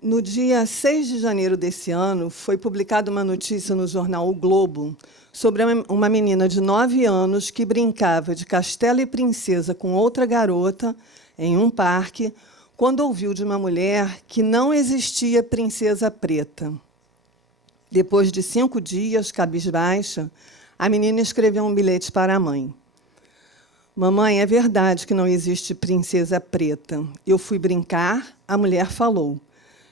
No dia 6 de janeiro desse ano, foi publicada uma notícia no jornal O Globo sobre uma menina de 9 anos que brincava de castelo e princesa com outra garota em um parque, quando ouviu de uma mulher que não existia princesa preta. Depois de 5 dias, cabisbaixa, a menina escreveu um bilhete para a mãe. Mamãe, é verdade que não existe princesa preta. Eu fui brincar, a mulher falou.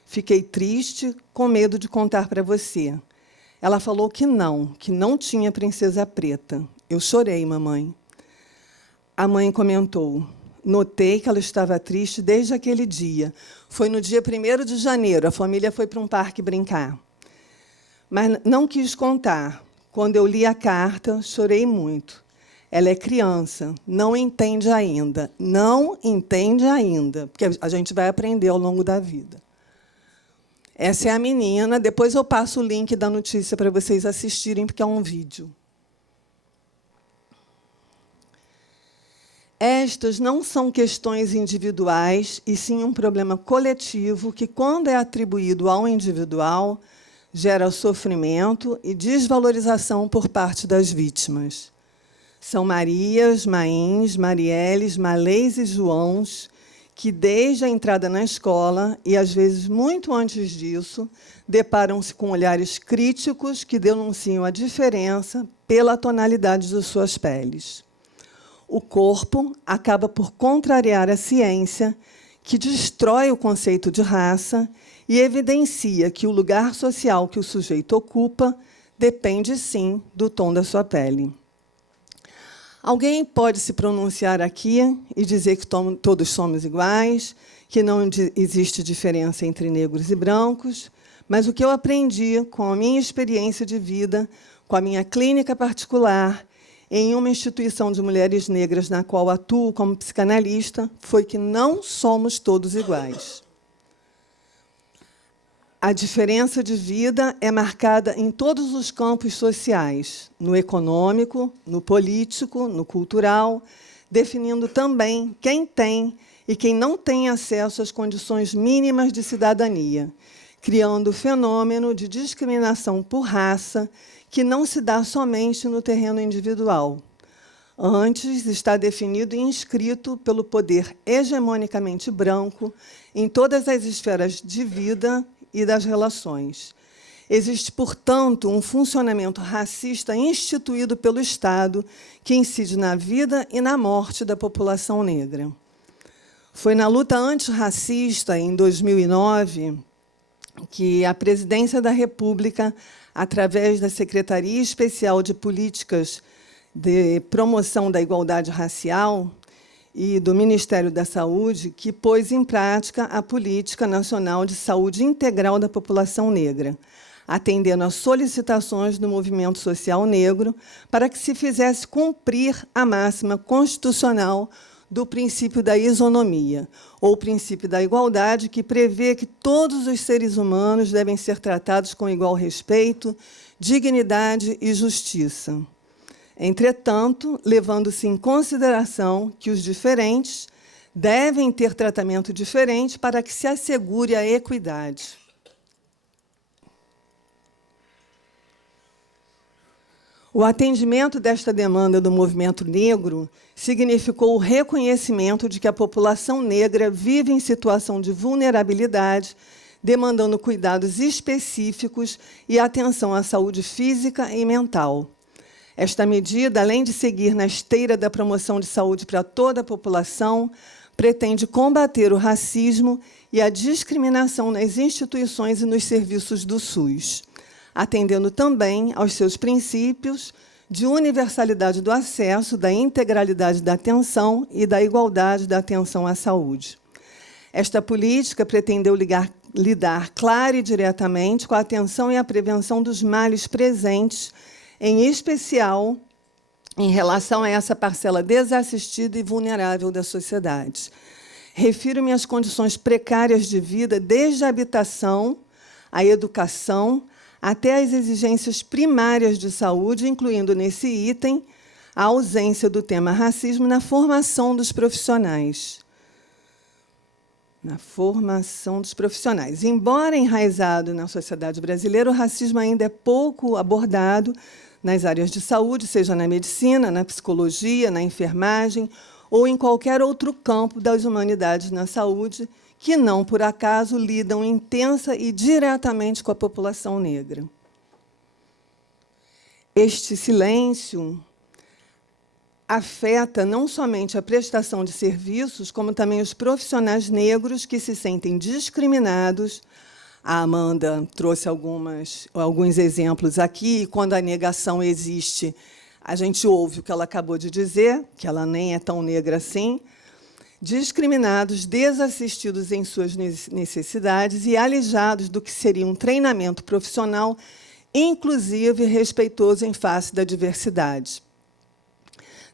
Fiquei triste, com medo de contar para você. Ela falou que não tinha princesa preta. Eu chorei, mamãe. A mãe comentou. Notei que ela estava triste desde aquele dia. Foi no dia 1º de janeiro, a família foi para um parque brincar. Mas não quis contar. Quando eu li a carta, chorei muito. Ela é criança, não entende ainda. Não entende ainda, porque a gente vai aprender ao longo da vida. Essa é a menina. Depois eu passo o link da notícia para vocês assistirem, porque é um vídeo. Estas não são questões individuais, e sim um problema coletivo que, quando é atribuído ao individual, gera sofrimento e desvalorização por parte das vítimas. São Marias, Maíns, Marielles, Malês e Joãos que, desde a entrada na escola, e às vezes muito antes disso, deparam-se com olhares críticos que denunciam a diferença pela tonalidade de suas peles. O corpo acaba por contrariar a ciência, que destrói o conceito de raça e evidencia que o lugar social que o sujeito ocupa depende, sim, do tom da sua pele. Alguém pode se pronunciar aqui e dizer que todos somos iguais, que não existe diferença entre negros e brancos, mas o que eu aprendi com a minha experiência de vida, com a minha clínica particular, em uma instituição de mulheres negras na qual atuo como psicanalista, foi que não somos todos iguais. A diferença de vida é marcada em todos os campos sociais, no econômico, no político, no cultural, definindo também quem tem e quem não tem acesso às condições mínimas de cidadania, criando o fenômeno de discriminação por raça, que não se dá somente no terreno individual. Antes, está definido e inscrito pelo poder hegemonicamente branco em todas as esferas de vida e das relações. Existe, portanto, um funcionamento racista instituído pelo Estado que incide na vida e na morte da população negra. Foi na luta antirracista, em 2009, que a Presidência da República, através da Secretaria Especial de Políticas de Promoção da Igualdade Racial e do Ministério da Saúde, que pôs em prática a Política Nacional de Saúde Integral da População Negra, atendendo às solicitações do movimento social negro para que se fizesse cumprir a máxima constitucional do princípio da isonomia, ou princípio da igualdade, que prevê que todos os seres humanos devem ser tratados com igual respeito, dignidade e justiça. Entretanto, levando-se em consideração que os diferentes devem ter tratamento diferente para que se assegure a equidade. O atendimento desta demanda do movimento negro significou o reconhecimento de que a população negra vive em situação de vulnerabilidade, demandando cuidados específicos e atenção à saúde física e mental. Esta medida, além de seguir na esteira da promoção de saúde para toda a população, pretende combater o racismo e a discriminação nas instituições e nos serviços do SUS, atendendo também aos seus princípios de universalidade do acesso, da integralidade da atenção e da igualdade da atenção à saúde. Esta política pretendeu lidar clara e diretamente com a atenção e a prevenção dos males presentes, em especial em relação a essa parcela desassistida e vulnerável da sociedade. Refiro-me às condições precárias de vida, desde a habitação, a educação, até as exigências primárias de saúde, incluindo nesse item a ausência do tema racismo na formação dos profissionais. Na formação dos profissionais. Embora enraizado na sociedade brasileira, o racismo ainda é pouco abordado nas áreas de saúde, seja na medicina, na psicologia, na enfermagem ou em qualquer outro campo das humanidades na saúde, que não, por acaso, lidam intensa e diretamente com a população negra. Este silêncio afeta não somente a prestação de serviços, como também os profissionais negros que se sentem discriminados. A Amanda trouxe alguns exemplos aqui, e quando a negação existe, a gente ouve o que ela acabou de dizer, que ela nem é tão negra assim, discriminados, desassistidos em suas necessidades e alijados do que seria um treinamento profissional, inclusive respeitoso em face da diversidade.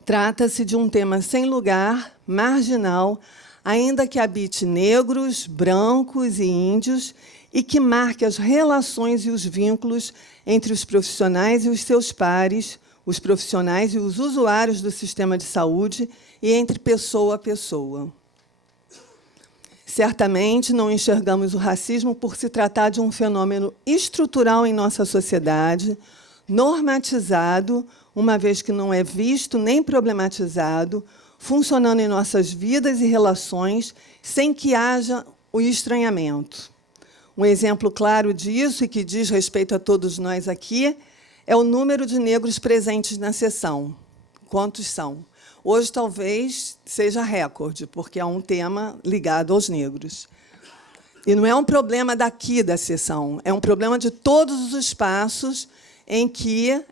Trata-se de um tema sem lugar, marginal, ainda que habite negros, brancos e índios, e que marque as relações e os vínculos entre os profissionais e os seus pares, os profissionais e os usuários do sistema de saúde, e entre pessoa a pessoa. Certamente não enxergamos o racismo por se tratar de um fenômeno estrutural em nossa sociedade, normatizado, uma vez que não é visto nem problematizado, funcionando em nossas vidas e relações, sem que haja o estranhamento. Um exemplo claro disso, e que diz respeito a todos nós aqui, é o número de negros presentes na sessão. Quantos são? Hoje, talvez, seja recorde, porque é um tema ligado aos negros. E não é um problema daqui da sessão, é um problema de todos os espaços em que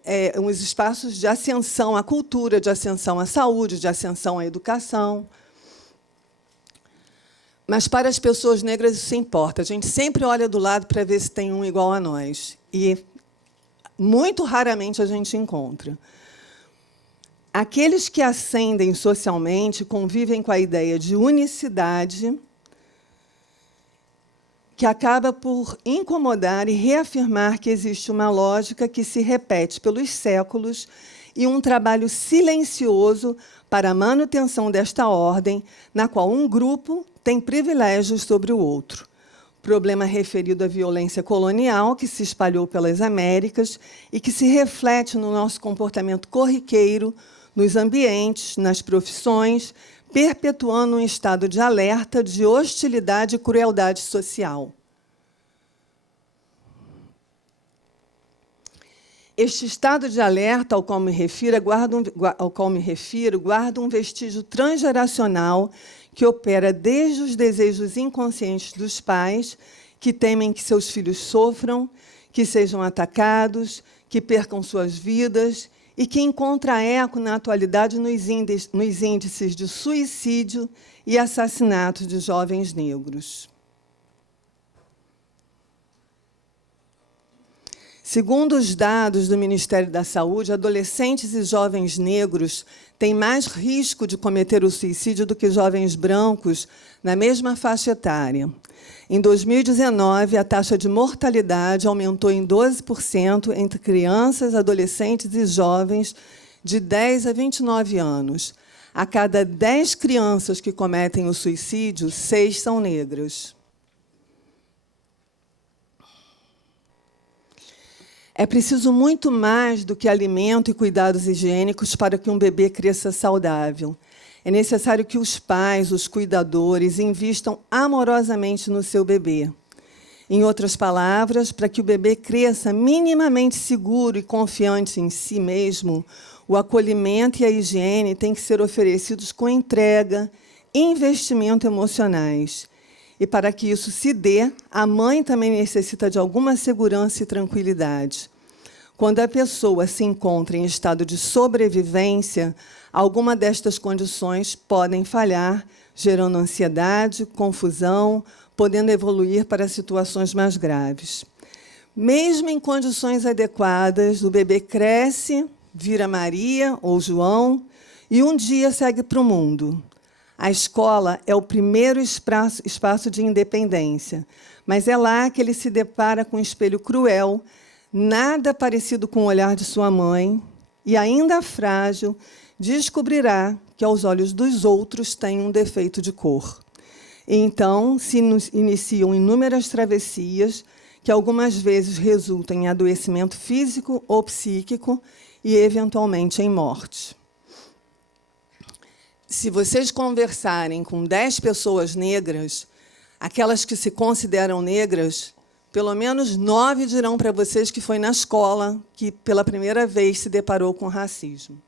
os espaços de ascensão à cultura, de ascensão à saúde, de ascensão à educação. Mas, para as pessoas negras, isso importa. A gente sempre olha do lado para ver se tem um igual a nós. E, muito raramente, a gente encontra. Aqueles que ascendem socialmente convivem com a ideia de unicidade, que acaba por incomodar e reafirmar que existe uma lógica que se repete pelos séculos e um trabalho silencioso para a manutenção desta ordem, na qual um grupo tem privilégios sobre o outro. Problema referido à violência colonial que se espalhou pelas Américas e que se reflete no nosso comportamento corriqueiro, nos ambientes, nas profissões, perpetuando um estado de alerta, de hostilidade e crueldade social. Este estado de alerta ao qual me refiro guarda um vestígio transgeracional que opera desde os desejos inconscientes dos pais, que temem que seus filhos sofram, que sejam atacados, que percam suas vidas, e que encontra eco na atualidade nos índices de suicídio e assassinato de jovens negros. Segundo os dados do Ministério da Saúde, adolescentes e jovens negros têm mais risco de cometer o suicídio do que jovens brancos na mesma faixa etária. Em 2019, a taxa de mortalidade aumentou em 12% entre crianças, adolescentes e jovens de 10 a 29 anos. A cada 10 crianças que cometem o suicídio, 6 são negras. É preciso muito mais do que alimento e cuidados higiênicos para que um bebê cresça saudável. É necessário que os pais, os cuidadores, invistam amorosamente no seu bebê. Em outras palavras, para que o bebê cresça minimamente seguro e confiante em si mesmo, o acolhimento e a higiene têm que ser oferecidos com entrega e investimento emocionais. E, para que isso se dê, a mãe também necessita de alguma segurança e tranquilidade. Quando a pessoa se encontra em estado de sobrevivência, alguma destas condições podem falhar, gerando ansiedade, confusão, podendo evoluir para situações mais graves. Mesmo em condições adequadas, o bebê cresce, vira Maria ou João e um dia segue para o mundo. A escola é o primeiro espaço de independência, mas é lá que ele se depara com um espelho cruel, nada parecido com o olhar de sua mãe, e, ainda frágil, descobrirá que, aos olhos dos outros, tem um defeito de cor. E, então, se iniciam inúmeras travessias, que algumas vezes resultam em adoecimento físico ou psíquico e, eventualmente, em morte. Se vocês conversarem com 10 pessoas negras, aquelas que se consideram negras, pelo menos 9 dirão para vocês que foi na escola que, pela primeira vez, se deparou com racismo.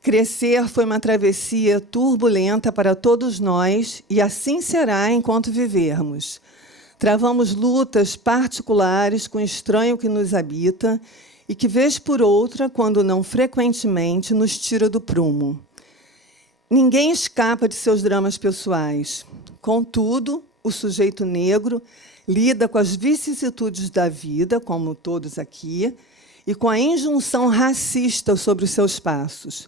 Crescer foi uma travessia turbulenta para todos nós, e assim será enquanto vivermos. Travamos lutas particulares com o estranho que nos habita e que, vez por outra, quando não frequentemente, nos tira do prumo. Ninguém escapa de seus dramas pessoais. Contudo, o sujeito negro lida com as vicissitudes da vida, como todos aqui, e com a injunção racista sobre os seus passos.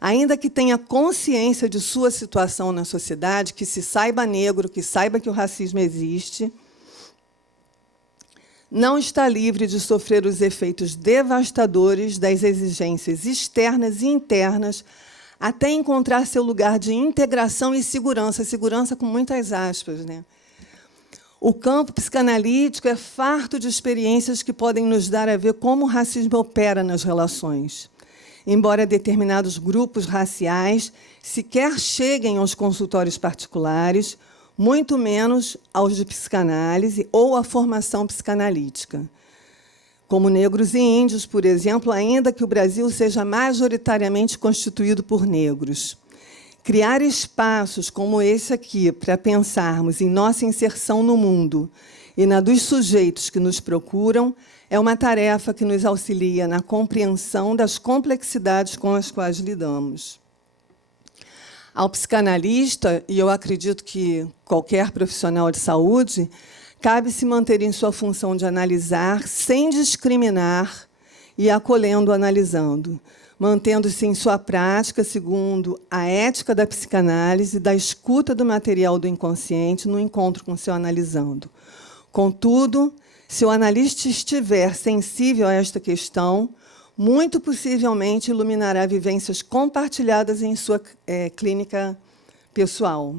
Ainda que tenha consciência de sua situação na sociedade, que se saiba negro, que saiba que o racismo existe, não está livre de sofrer os efeitos devastadores das exigências externas e internas, até encontrar seu lugar de integração e segurança, segurança com muitas aspas, né? O campo psicanalítico é farto de experiências que podem nos dar a ver como o racismo opera nas relações. embora determinados grupos raciais sequer cheguem aos consultórios particulares, muito menos aos de psicanálise ou à formação psicanalítica. Como negros e índios, por exemplo, ainda que o Brasil seja majoritariamente constituído por negros. Criar espaços como esse aqui para pensarmos em nossa inserção no mundo e na dos sujeitos que nos procuram é uma tarefa que nos auxilia na compreensão das complexidades com as quais lidamos. Ao psicanalista, e eu acredito que qualquer profissional de saúde, cabe se manter em sua função de analisar sem discriminar e acolhendo analisando, mantendo-se em sua prática segundo a ética da psicanálise, da escuta do material do inconsciente no encontro com seu analisando. Contudo, se o analista estiver sensível a esta questão, muito possivelmente iluminará vivências compartilhadas em sua clínica pessoal.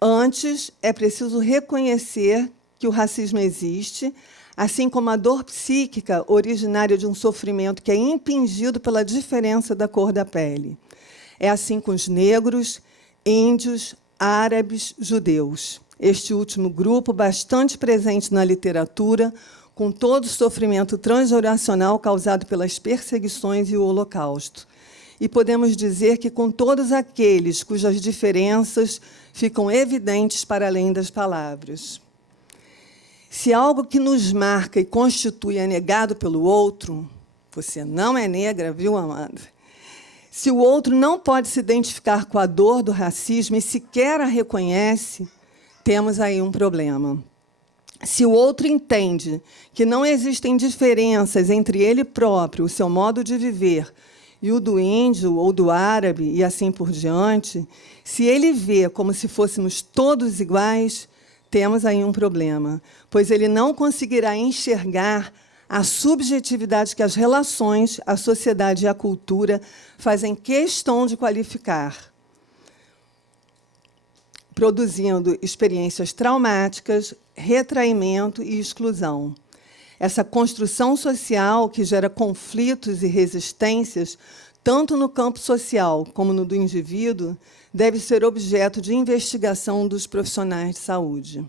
Antes, é preciso reconhecer que o racismo existe, assim como a dor psíquica originária de um sofrimento que é impingido pela diferença da cor da pele. É assim com os negros, índios, árabes, judeus. Este último grupo, bastante presente na literatura, com todo o sofrimento transgeracional causado pelas perseguições e o Holocausto. E podemos dizer que com todos aqueles cujas diferenças ficam evidentes para além das palavras. Se algo que nos marca e constitui é negado pelo outro, você não é negra, viu, Amanda? Se o outro não pode se identificar com a dor do racismo e sequer a reconhece, temos aí um problema. Se o outro entende que não existem diferenças entre ele próprio, o seu modo de viver, e o do índio ou do árabe, e assim por diante, se ele vê como se fôssemos todos iguais, temos aí um problema, pois ele não conseguirá enxergar a subjetividade que as relações, a sociedade e a cultura fazem questão de qualificar, produzindo experiências traumáticas, retraimento e exclusão. Essa construção social que gera conflitos e resistências, tanto no campo social como no do indivíduo, deve ser objeto de investigação dos profissionais de saúde.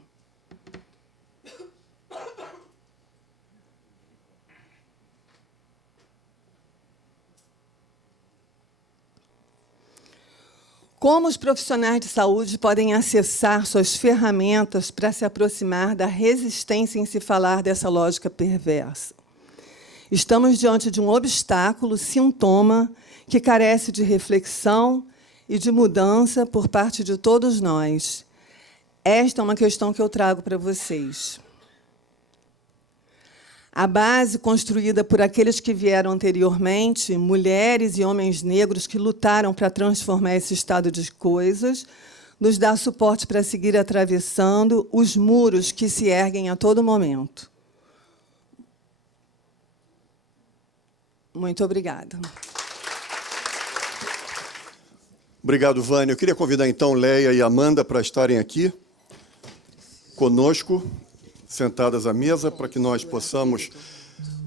Como os profissionais de saúde podem acessar suas ferramentas para se aproximar da resistência em se falar dessa lógica perversa? Estamos diante de um obstáculo, sintoma, que carece de reflexão e de mudança por parte de todos nós. Esta é uma questão que eu trago para vocês. A base construída por aqueles que vieram anteriormente, mulheres e homens negros que lutaram para transformar esse estado de coisas, nos dá suporte para seguir atravessando os muros que se erguem a todo momento. Muito obrigada. Obrigado, Vânia. Eu queria convidar, então, Leia e Amanda para estarem aqui conosco, sentadas à mesa, para que nós possamos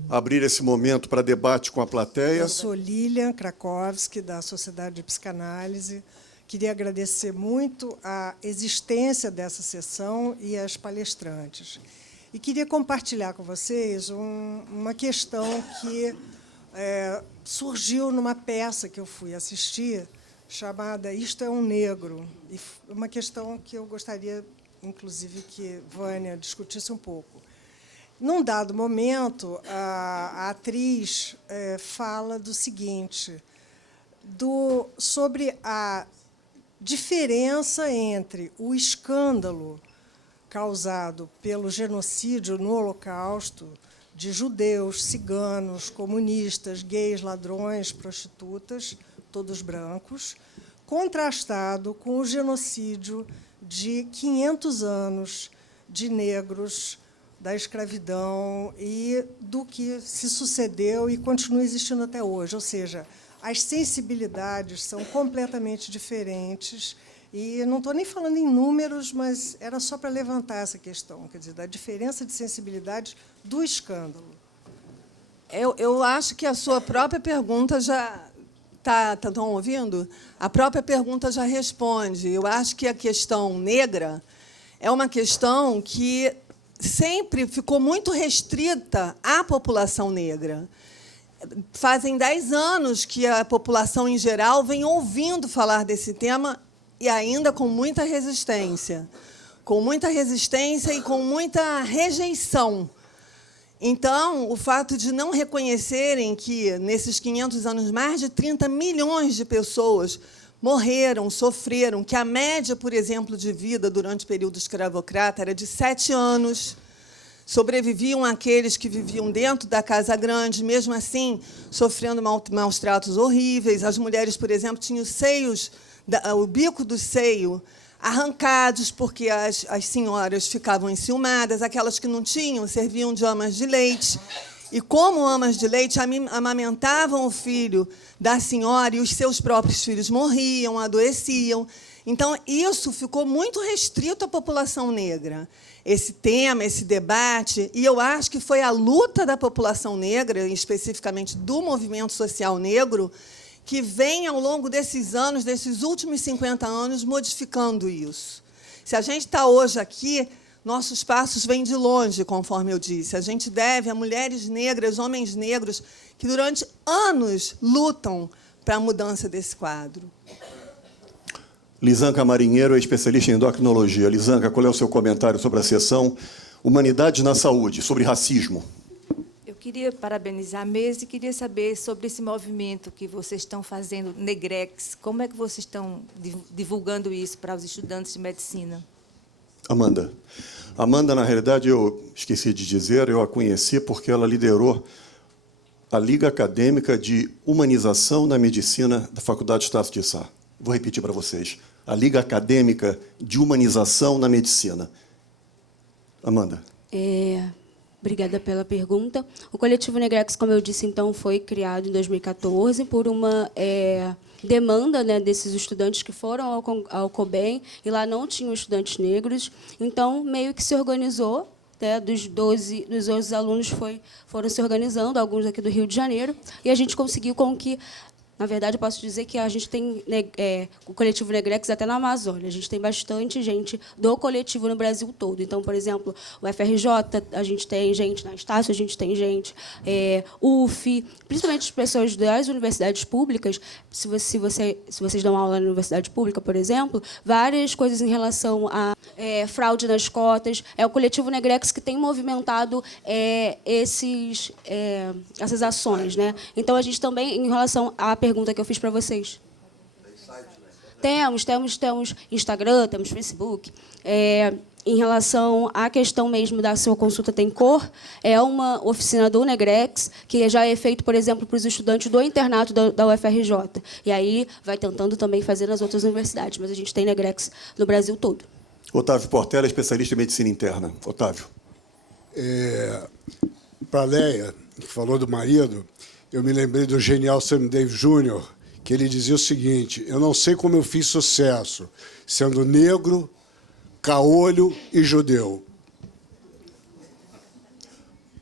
abrir esse momento para debate com a plateia. Eu sou Lilian Krakowski, da Sociedade de Psicanálise. Queria agradecer muito a existência dessa sessão e as palestrantes. E queria compartilhar com vocês uma questão que surgiu numa peça que eu fui assistir, chamada Isto é um Negro. E uma questão que eu gostaria, inclusive, que Vânia discutisse um pouco. Num dado momento, a atriz fala do seguinte, sobre a diferença entre o escândalo causado pelo genocídio no Holocausto de judeus, ciganos, comunistas, gays, ladrões, prostitutas, todos brancos, contrastado com o genocídio de 500 anos de negros, da escravidão e do que se sucedeu e continua existindo até hoje. Ou seja, as sensibilidades são completamente diferentes. E não estou nem falando em números, mas era só para levantar essa questão, quer dizer, da diferença de sensibilidade do escândalo. Eu acho que a sua própria pergunta já Estão ouvindo? A própria pergunta já responde. Eu acho que a questão negra é uma questão que sempre ficou muito restrita à população negra. Fazem 10 anos que a população, em geral, vem ouvindo falar desse tema e ainda com muita resistência. Com muita resistência e com muita rejeição. Então, o fato de não reconhecerem que, nesses 500 anos, mais de 30 milhões de pessoas morreram, sofreram, que a média, por exemplo, de vida durante o período escravocrata era de 7 anos, sobreviviam aqueles que viviam dentro da Casa Grande, mesmo assim, sofrendo maus tratos horríveis. As mulheres, por exemplo, tinham os seios, o bico do seio arrancados, porque as senhoras ficavam enciumadas, aquelas que não tinham serviam de amas de leite. E, como amas de leite, amamentavam o filho da senhora e os seus próprios filhos morriam, adoeciam. Então, isso ficou muito restrito à população negra, esse tema, esse debate. E eu acho que foi a luta da população negra, especificamente do movimento social negro, que vem, ao longo desses anos, desses últimos 50 anos, modificando isso. Se a gente está hoje aqui, nossos passos vêm de longe, conforme eu disse. A gente deve a mulheres negras, homens negros, que durante anos lutam para a mudança desse quadro. Lisanca Marinheiro é especialista em endocrinologia. Lisanca, qual é o seu comentário sobre a sessão Humanidade na Saúde, sobre racismo? Eu queria parabenizar a mesa e queria saber sobre esse movimento que vocês estão fazendo, Negrex. Como é que vocês estão divulgando isso para os estudantes de medicina? Amanda. Amanda, na realidade, eu esqueci de dizer, eu a conheci porque ela liderou a Liga Acadêmica de Humanização da Medicina da Faculdade Estácio de Sá. Vou repetir para vocês. A Liga Acadêmica de Humanização na Medicina. Amanda. Obrigada pela pergunta. O coletivo Negrex, como eu disse, então, foi criado em 2014 por uma demanda, né, desses estudantes que foram ao COBEM, e lá não tinham estudantes negros. Então, meio que se organizou, né, dos 12 alunos foram se organizando, alguns aqui do Rio de Janeiro, e a gente conseguiu com que... Na verdade, eu posso dizer que a gente tem o coletivo Negrex até na Amazônia. A gente tem bastante gente do coletivo no Brasil todo. Então, por exemplo, o FRJ, a gente tem gente, na Estácio, a gente tem gente, UF, principalmente as pessoas das universidades públicas. Se vocês dão aula na universidade pública, por exemplo, várias coisas em relação a fraude nas cotas. É o coletivo Negrex que tem movimentado essas ações, né? Então, a gente também, em relação à pergunta que eu fiz para vocês. Temos Instagram, temos Facebook. Em relação à questão mesmo da sua consulta tem cor, é uma oficina do Negrex, que já é feito, por exemplo, para os estudantes do internato da UFRJ. E aí vai tentando também fazer nas outras universidades, mas a gente tem Negrex no Brasil todo. Otávio Portela, especialista em medicina interna. Otávio. Para a Leia, que falou do marido, eu me lembrei do genial Sam Davis Jr., que ele dizia o seguinte: eu não sei como eu fiz sucesso, sendo negro, caolho e judeu.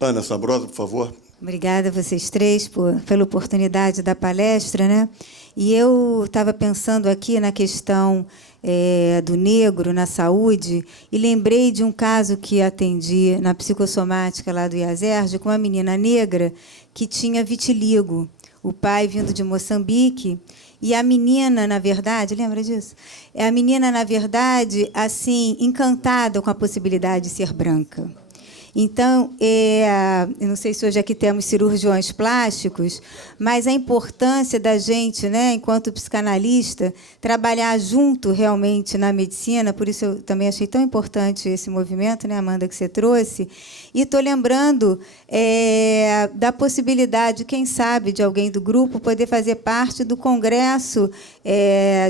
Ana Sabrosa, por favor. Obrigada a vocês três pela oportunidade da palestra, né? E eu estava pensando aqui na questão do negro na saúde e lembrei de um caso que atendi na psicossomática lá do IASERJ com uma menina negra que tinha vitiligo. O pai vindo de Moçambique e a menina, na verdade, lembra disso? A menina, na verdade, assim, encantada com a possibilidade de ser branca. Então, eu não sei se hoje aqui temos cirurgiões plásticos, mas a importância da gente, né, enquanto psicanalista, trabalhar junto realmente na medicina, por isso eu também achei tão importante esse movimento, né, Amanda, que você trouxe, e estou lembrando da possibilidade, quem sabe, de alguém do grupo poder fazer parte do Congresso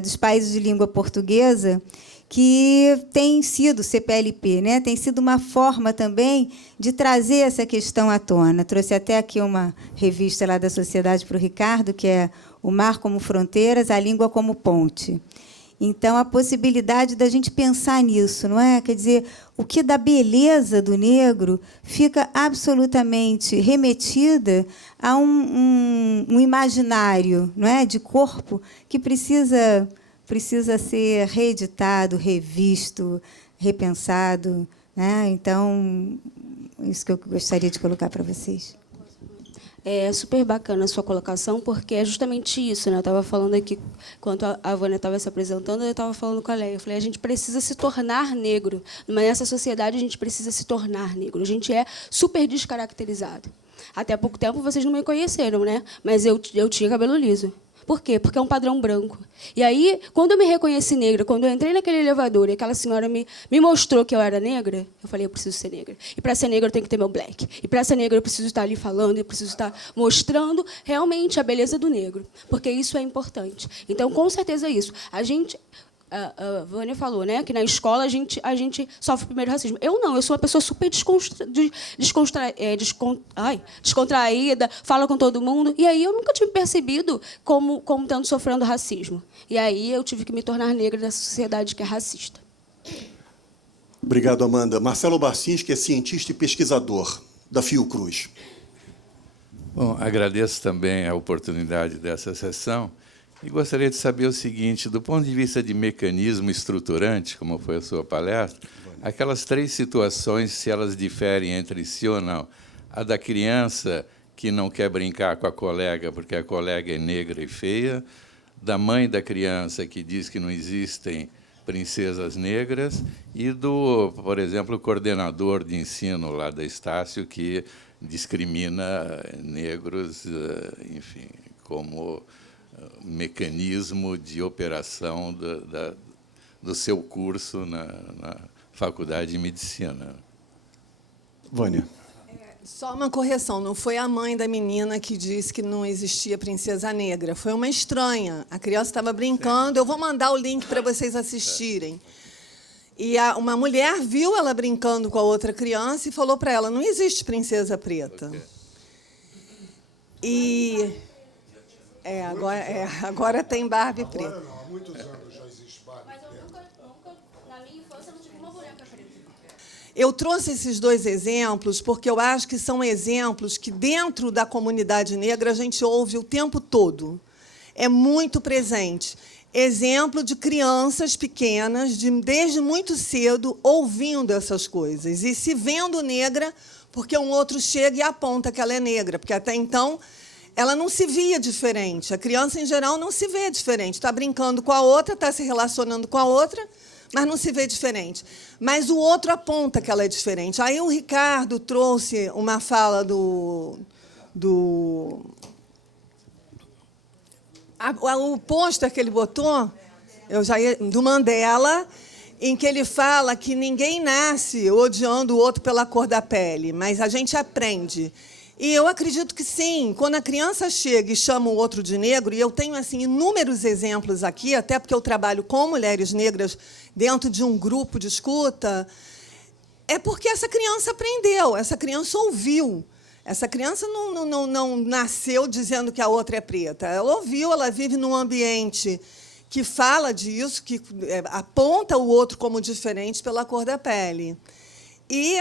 dos Países de Língua Portuguesa, que tem sido CPLP, né? Tem sido uma forma também de trazer essa questão à tona. Trouxe até aqui uma revista lá da Sociedade para o Ricardo, que é O Mar como Fronteiras, a Língua como Ponte. Então, a possibilidade da gente pensar nisso, não é? Quer dizer, o que da beleza do negro fica absolutamente remetida a um imaginário, não é, de corpo que precisa ser reeditado, revisto, repensado, né? Então, isso que eu gostaria de colocar para vocês. É super bacana a sua colocação, porque é justamente isso, né? Eu estava falando aqui, enquanto a Vânia estava se apresentando, eu estava falando com a Leia. Eu falei, a gente precisa se tornar negro. Nessa sociedade, a gente precisa se tornar negro. A gente é super descaracterizado. Até há pouco tempo, vocês não me conheceram, né? Mas eu tinha cabelo liso. Por quê? Porque é um padrão branco. E aí, quando eu me reconheci negra, quando eu entrei naquele elevador e aquela senhora me mostrou que eu era negra, eu falei, eu preciso ser negra. E para ser negra, eu tenho que ter meu black. E para ser negra, eu preciso estar ali falando, eu preciso estar mostrando realmente a beleza do negro. Porque isso é importante. Então, com certeza, é isso. A Vânia falou, né, que na escola a gente sofre o primeiro racismo. Eu não, eu sou uma pessoa super descontraída, falo com todo mundo, e aí eu nunca tinha percebido como estando sofrendo racismo. E aí eu tive que me tornar negra nessa sociedade que é racista. Obrigado, Amanda. Marcelo Barcins, que é cientista e pesquisador da Fiocruz. Bom, agradeço também a oportunidade dessa sessão. E gostaria de saber o seguinte, do ponto de vista de mecanismo estruturante, como foi a sua palestra, aquelas 3 situações, se elas diferem entre si ou não. A da criança que não quer brincar com a colega porque a colega é negra e feia, da mãe da criança que diz que não existem princesas negras, e do, por exemplo, coordenador de ensino lá da Estácio, que discrimina negros, enfim, como mecanismo de operação do seu curso na Faculdade de Medicina. Vânia. Só uma correção, não foi a mãe da menina que disse que não existia princesa negra, foi uma estranha. A criança estava brincando, eu vou mandar o link para vocês assistirem. E uma mulher viu ela brincando com a outra criança e falou para ela, não existe princesa preta. E... agora tem Barbie preta. Agora não, há muitos anos já existe Barbie preta. Mas eu nunca, na minha infância, não tive uma boneca preta. Eu trouxe esses 2 exemplos porque eu acho que são exemplos que, dentro da comunidade negra, a gente ouve o tempo todo. É muito presente. Exemplo de crianças pequenas, desde muito cedo, ouvindo essas coisas e se vendo negra porque um outro chega e aponta que ela é negra, porque até então ela não se via diferente. A criança, em geral, não se vê diferente. Está brincando com a outra, está se relacionando com a outra, mas não se vê diferente. Mas o outro aponta que ela é diferente. Aí o Ricardo trouxe uma fala o pôster que ele botou, do Mandela, em que ele fala que ninguém nasce odiando o outro pela cor da pele, mas a gente aprende. E eu acredito que sim, quando a criança chega e chama o outro de negro, e eu tenho assim inúmeros exemplos aqui, até porque eu trabalho com mulheres negras dentro de um grupo de escuta, é porque essa criança aprendeu, essa criança ouviu. Essa criança não nasceu dizendo que a outra é preta. Ela ouviu, ela vive num ambiente que fala disso, que aponta o outro como diferente pela cor da pele. E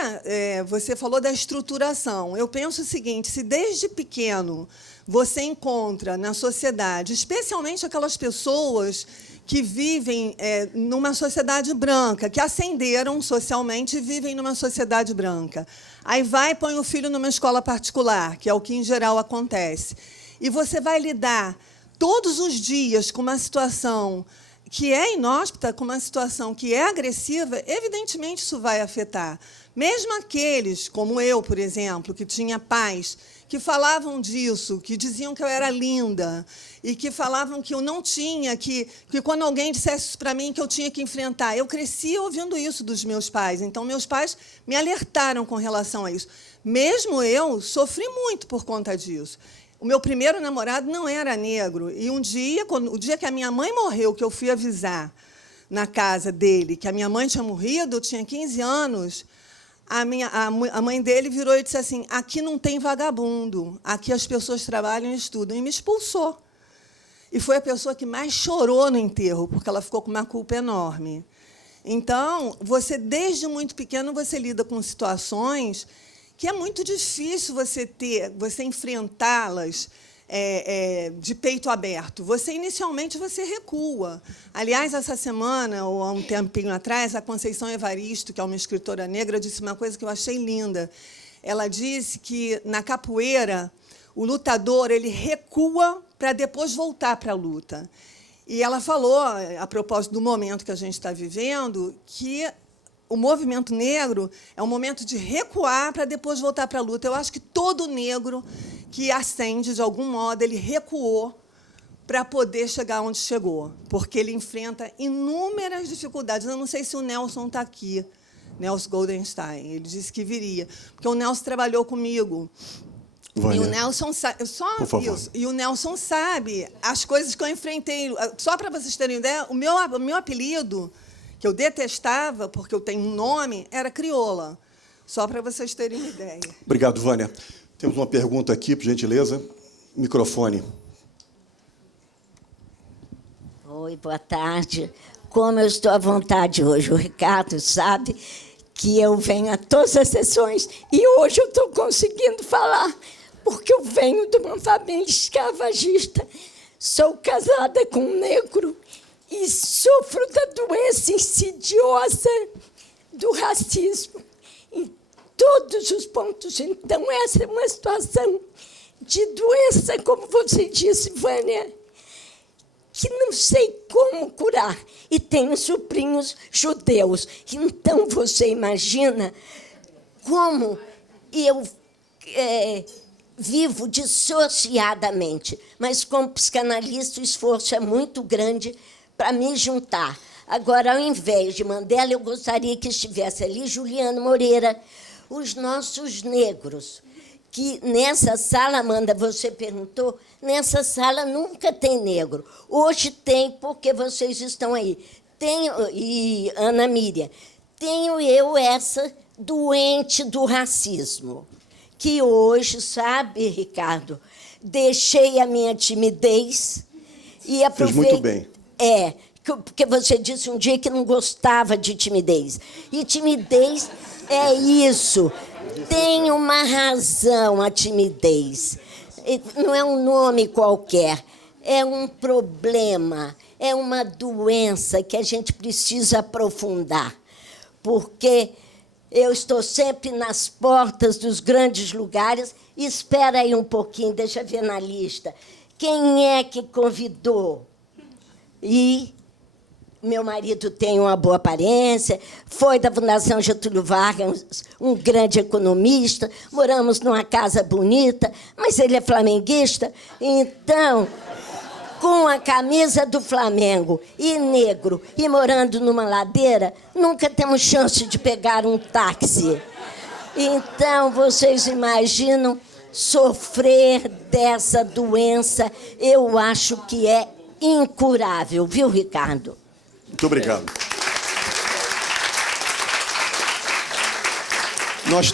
você falou da estruturação. Eu penso o seguinte, se desde pequeno você encontra na sociedade, especialmente aquelas pessoas que vivem numa sociedade branca, que ascenderam socialmente e vivem numa sociedade branca. Aí vai e põe o filho numa escola particular, que é o que, em geral, acontece. E você vai lidar todos os dias com uma situação que é inóspita, com uma situação que é agressiva, evidentemente isso vai afetar. Mesmo aqueles, como eu, por exemplo, que tinha pais que falavam disso, que diziam que eu era linda, e que falavam que eu não tinha, que quando alguém dissesse isso para mim, que eu tinha que enfrentar. Eu cresci ouvindo isso dos meus pais, então meus pais me alertaram com relação a isso. Mesmo eu sofri muito por conta disso. O meu primeiro namorado não era negro, e o dia que a minha mãe morreu, que eu fui avisar na casa dele que a minha mãe tinha morrido, eu tinha 15 anos, a mãe dele virou e disse assim, aqui não tem vagabundo, aqui as pessoas trabalham e estudam, e me expulsou. e foi a pessoa que mais chorou no enterro, porque ela ficou com uma culpa enorme. Então, você, desde muito pequeno, você lida com situações que é muito difícil você enfrentá-las de peito aberto. Inicialmente, você recua. Aliás, essa semana, ou há um tempinho atrás, a Conceição Evaristo, que é uma escritora negra, disse uma coisa que eu achei linda. Ela disse que, na capoeira, o lutador ele recua para depois voltar para a luta. E ela falou, a propósito do momento que a gente está vivendo, que o movimento negro é um momento de recuar para depois voltar para a luta. Eu acho que todo negro que ascende, de algum modo, ele recuou para poder chegar onde chegou, porque ele enfrenta inúmeras dificuldades. Eu não sei se o Nelson está aqui, Nelson Goldenstein. Ele disse que viria, porque o Nelson trabalhou comigo. Vânia, e o Nelson sabe, e o Nelson sabe as coisas que eu enfrentei. Só para vocês terem ideia, o meu apelido, que eu detestava, porque eu tenho um nome, era Crioula. Só para vocês terem uma ideia. Obrigado, Vânia. Temos uma pergunta aqui, por gentileza. Microfone. Oi, boa tarde. Como eu estou à vontade hoje, o Ricardo sabe que eu venho a todas as sessões e hoje eu estou conseguindo falar, porque eu venho de uma família escravagista, sou casada com um negro e sofro da doença insidiosa do racismo em todos os pontos. Então, essa é uma situação de doença, como você disse, Vânia, que não sei como curar. E tenho sobrinhos judeus. Então, você imagina como eu vivo dissociadamente. Mas, como psicanalista, o esforço é muito grande para me juntar. Agora, ao invés de Mandela, eu gostaria que estivesse ali Juliano Moreira, os nossos negros, que nessa sala, Amanda, você perguntou, nessa sala nunca tem negro. Hoje tem, porque vocês estão aí. E Ana Miriam, tenho eu essa doente do racismo, que hoje, sabe, Ricardo, deixei a minha timidez e aproveitei... Fez muito bem. Porque você disse um dia que não gostava de timidez. E timidez é isso. Tem uma razão a timidez. Não é um nome qualquer. É um problema, é uma doença que a gente precisa aprofundar. Porque eu estou sempre nas portas dos grandes lugares. Espera aí um pouquinho, deixa eu ver na lista. Quem é que convidou? E meu marido tem uma boa aparência, foi da Fundação Getúlio Vargas, um grande economista, moramos numa casa bonita, mas ele é flamenguista, então, com a camisa do Flamengo e negro e morando numa ladeira, nunca temos chance de pegar um táxi. Então, vocês imaginam sofrer dessa doença? Eu acho que é incurável, viu, Ricardo? Muito obrigado. Nós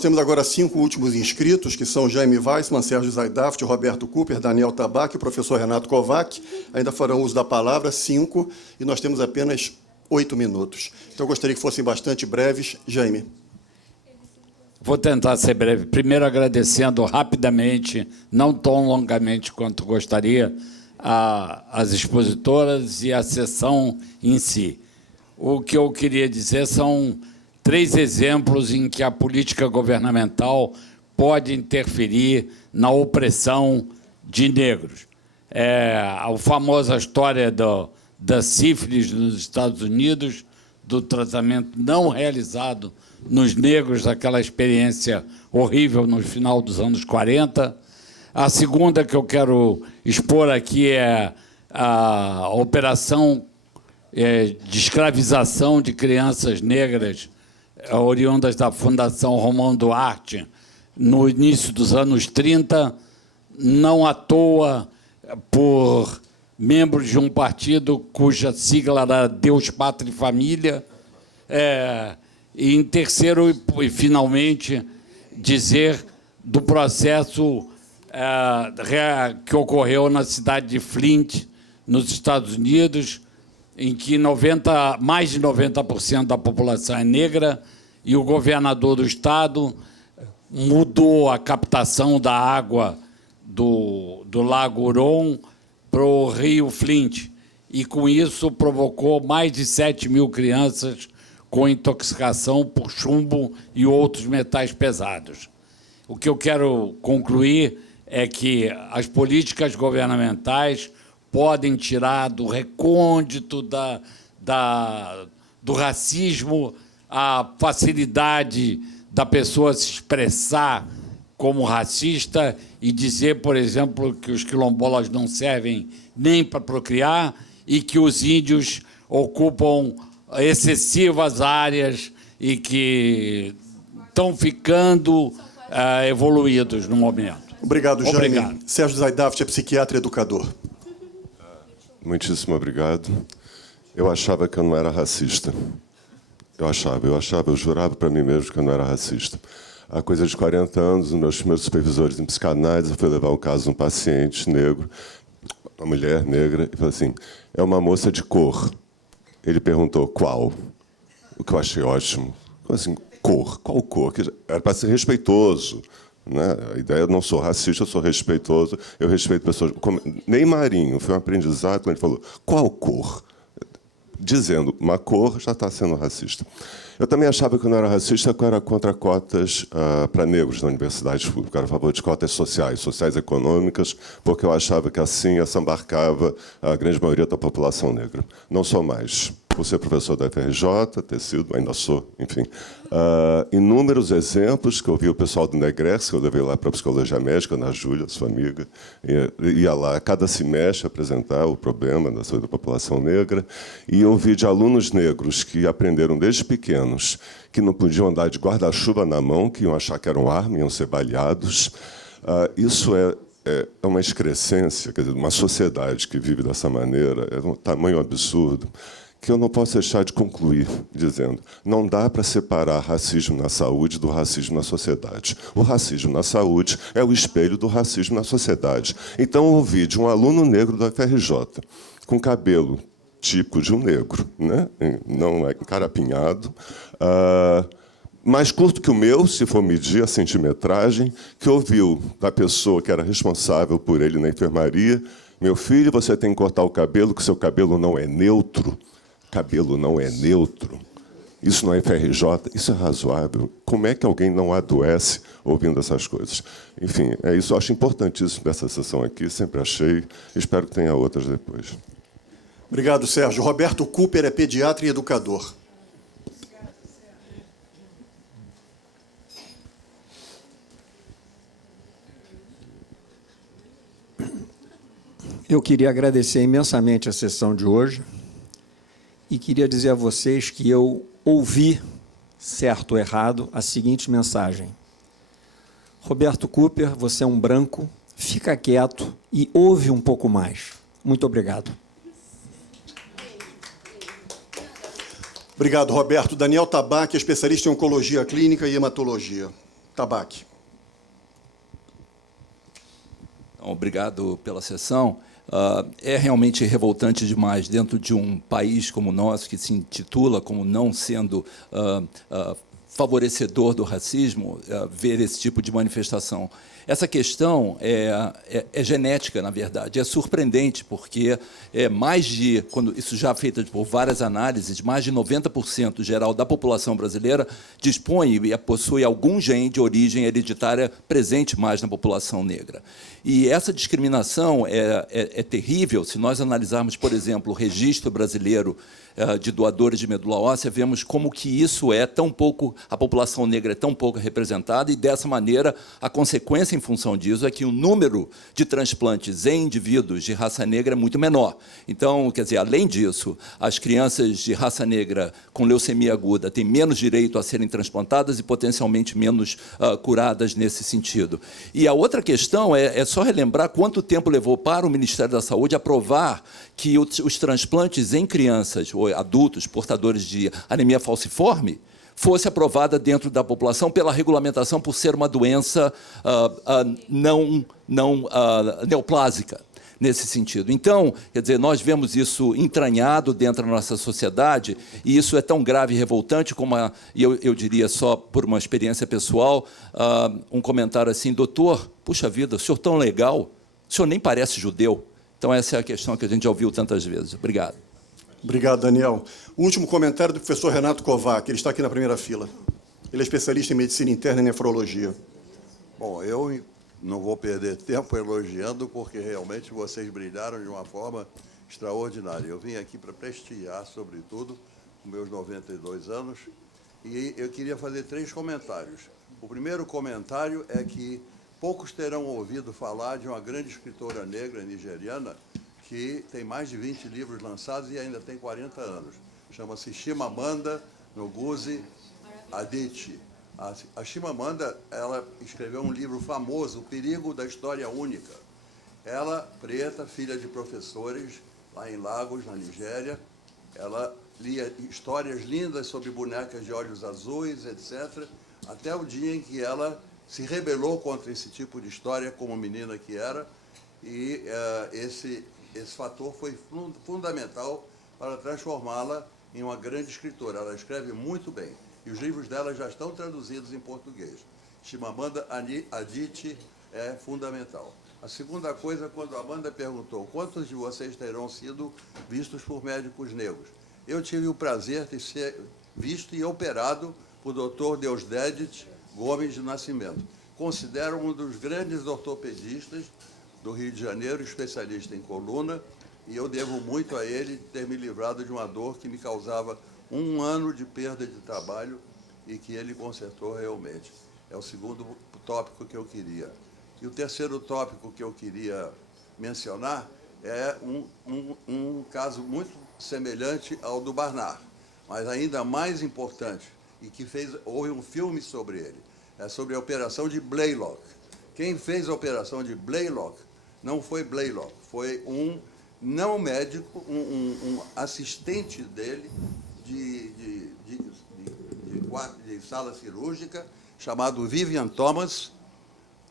temos agora 5 últimos inscritos, que são Jaime Weissman, Sérgio Zaidaft, Roberto Cooper, Daniel Tabac e o professor Renato Kovac. Ainda farão uso da palavra, 5, e nós temos apenas 8 minutos. Então, eu gostaria que fossem bastante breves. Jaime. Vou tentar ser breve. Primeiro, agradecendo rapidamente, não tão longamente quanto gostaria, as expositoras e a sessão em si. O que eu queria dizer são 3 exemplos em que a política governamental pode interferir na opressão de negros. A famosa história da sífilis nos Estados Unidos, do tratamento não realizado nos negros, aquela experiência horrível no final dos anos 40. A segunda que eu quero expor aqui é a operação de escravização de crianças negras oriundas da Fundação Romão Duarte, no início dos anos 30, não à toa por membros de um partido cuja sigla era Deus, Pátria e Família. E, em terceiro, e finalmente, dizer do processo que ocorreu na cidade de Flint, nos Estados Unidos, em que mais de 90% da população é negra, e o governador do estado mudou a captação da água do Lago Huron para o rio Flint, e, com isso, provocou mais de 7 mil crianças com intoxicação por chumbo e outros metais pesados. O que eu quero concluir é que as políticas governamentais podem tirar do recôndito do racismo a facilidade da pessoa se expressar como racista e dizer, por exemplo, que os quilombolas não servem nem para procriar e que os índios ocupam excessivas áreas e que estão ficando evoluídos no momento. Obrigado, Jaime. Obrigado. Sérgio Zaidaft é psiquiatra e educador. Muitíssimo obrigado. Eu achava que eu não era racista. Eu jurava para mim mesmo que eu não era racista. Há coisa de 40 anos, os meus primeiros supervisores em psicanálise, eu fui levar o caso de um paciente negro, uma mulher negra, e falei assim, é uma moça de cor. Ele perguntou, qual? O que eu achei ótimo. Assim, cor, qual cor? Era para ser respeitoso. Né? A ideia, eu não sou racista, eu sou respeitoso, eu respeito pessoas. Nem Marinho, foi um aprendizado quando ele falou, qual cor? Dizendo uma cor, já está sendo racista. Eu também achava que eu não era racista, que eu era contra cotas para negros na universidade pública. Eu era a favor de cotas sociais econômicas, porque eu achava que assim assambarcava a grande maioria da população negra. Não sou mais. Por ser professor da FRJ, ter sido, ainda sou, enfim. Inúmeros exemplos que eu vi o pessoal do Negrex, que eu levei lá para a psicologia médica, na Júlia, sua amiga, ia lá cada semestre apresentar o problema da saúde da população negra, e eu vi de alunos negros que aprenderam desde pequenos que não podiam andar de guarda-chuva na mão, que iam achar que eram arma, iam ser baleados. Isso é uma excrescência, quer dizer, uma sociedade que vive dessa maneira, é um tamanho absurdo, que eu não posso deixar de concluir dizendo não dá para separar racismo na saúde do racismo na sociedade. O racismo na saúde é o espelho do racismo na sociedade. Então, eu ouvi de um aluno negro da FRJ, com cabelo típico de um negro, né? Não é encarapinhado, mais curto que o meu, se for medir a centimetragem, que ouviu da pessoa que era responsável por ele na enfermaria, meu filho, você tem que cortar o cabelo, que seu cabelo não é neutro. Cabelo não é neutro. Isso não é FRJ, isso é razoável. Como é que alguém não adoece ouvindo essas coisas? Enfim, é isso. Eu acho importantíssimo dessa sessão aqui, sempre achei. Espero que tenha outras depois. Obrigado, Sérgio. Roberto Cooper é pediatra e educador. Eu queria agradecer imensamente a sessão de hoje e queria dizer a vocês que eu ouvi, certo ou errado, a seguinte mensagem. Roberto Cooper, você é um branco, fica quieto e ouve um pouco mais. Muito obrigado. Obrigado, Roberto. Daniel Tabaque, especialista em oncologia clínica e hematologia. Tabaque. Obrigado pela sessão. É realmente revoltante demais, dentro de um país como o nosso, que se intitula como não sendo favorecedor do racismo, ver esse tipo de manifestação. Essa questão é genética, na verdade. É surpreendente, porque quando isso já é feito por várias análises, mais de 90% geral da população brasileira dispõe e possui algum gene de origem hereditária presente mais na população negra. E essa discriminação é terrível. Se nós analisarmos, por exemplo, o registro brasileiro de doadores de medula óssea, vemos como que isso é tão pouco, a população negra é tão pouco representada, e, dessa maneira, a consequência em função disso é que o número de transplantes em indivíduos de raça negra é muito menor. Então, quer dizer, além disso, as crianças de raça negra com leucemia aguda têm menos direito a serem transplantadas e potencialmente menos curadas nesse sentido. E a outra questão é só relembrar quanto tempo levou para o Ministério da Saúde aprovar que os transplantes em crianças ou adultos portadores de anemia falciforme fosse aprovada dentro da população pela regulamentação por ser uma doença não neoplásica, nesse sentido. Então, quer dizer, nós vemos isso entranhado dentro da nossa sociedade, e isso é tão grave e revoltante como, eu diria só por uma experiência pessoal, um comentário assim: doutor, puxa vida, o senhor tão legal, o senhor nem parece judeu. Então, essa é a questão que a gente já ouviu tantas vezes. Obrigado. Obrigado, Daniel. O último comentário do professor Renato Kovac, ele está aqui na primeira fila. Ele é especialista em medicina interna e nefrologia. Bom, eu não vou perder tempo elogiando, porque realmente vocês brilharam de uma forma extraordinária. Eu vim aqui para prestigiar, sobretudo, com meus 92 anos, e eu queria fazer 3 comentários. O primeiro comentário é que poucos terão ouvido falar de uma grande escritora negra nigeriana que tem mais de 20 livros lançados e ainda tem 40 anos. Chama-se Chimamanda Ngozi Adichie. A Chimamanda, ela escreveu um livro famoso, O Perigo da História Única. Ela, preta, filha de professores, lá em Lagos, na Nigéria, ela lia histórias lindas sobre bonecas de olhos azuis, etc., até o dia em que ela se rebelou contra esse tipo de história, como menina que era, e esse fator foi fundamental para transformá-la em uma grande escritora. Ela escreve muito bem, e os livros dela já estão traduzidos em português. Chimamanda Adichie é fundamental. A segunda coisa, quando a Amanda perguntou quantos de vocês terão sido vistos por médicos negros, eu tive o prazer de ser visto e operado por Dr. Deusdedit Gomes de Nascimento. Considero um dos grandes ortopedistas do Rio de Janeiro, especialista em coluna, e eu devo muito a ele ter me livrado de uma dor que me causava 1 ano de perda de trabalho e que ele consertou realmente. É o segundo tópico que eu queria. E o terceiro tópico que eu queria mencionar é um caso muito semelhante ao do Barnard, mas ainda mais importante, e que houve um filme sobre ele. É sobre a operação de Blaylock. Quem fez a operação de Blaylock não foi Blaylock, foi um não médico, um assistente dele de sala cirúrgica, chamado Vivian Thomas,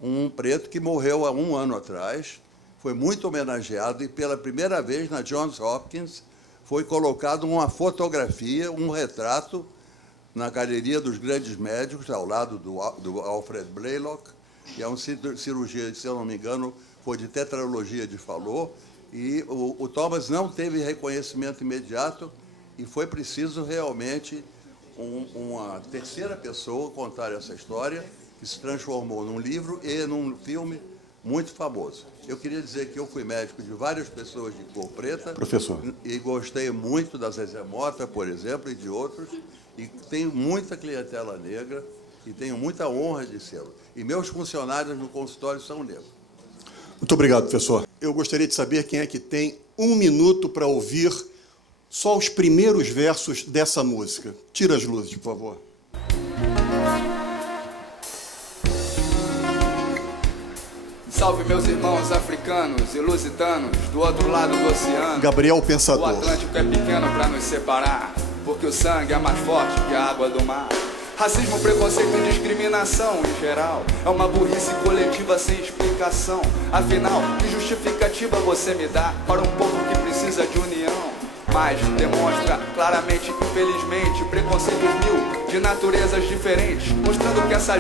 um preto que morreu há 1 ano atrás, foi muito homenageado, e pela primeira vez na Johns Hopkins foi colocado uma fotografia, um retrato, na galeria dos grandes médicos, ao lado do Alfred Blaylock, que é um cirurgião, se eu não me engano, foi de tetralogia de Fallot, e o Thomas não teve reconhecimento imediato, e foi preciso realmente uma terceira pessoa contar essa história, que se transformou num livro e num filme muito famoso. Eu queria dizer que eu fui médico de várias pessoas de cor preta, professor, e gostei muito da Zezé Mota, por exemplo, e de outros, e tenho muita clientela negra, e tenho muita honra de sê-lo. E meus funcionários no consultório são negros. Muito obrigado, professor. Eu gostaria de saber quem é que tem 1 minuto para ouvir só os primeiros versos dessa música. Tira as luzes, por favor. Salve meus irmãos africanos e lusitanos do outro lado do oceano. Gabriel Pensador. O Atlântico é pequeno para nos separar, porque o sangue é mais forte que a água do mar. Racismo, preconceito e discriminação em geral é uma burrice coletiva sem explicação. Afinal, que justificativa você me dá para um povo que precisa de união? Mas demonstra claramente, infelizmente, preconceitos mil de naturezas diferentes, mostrando que essa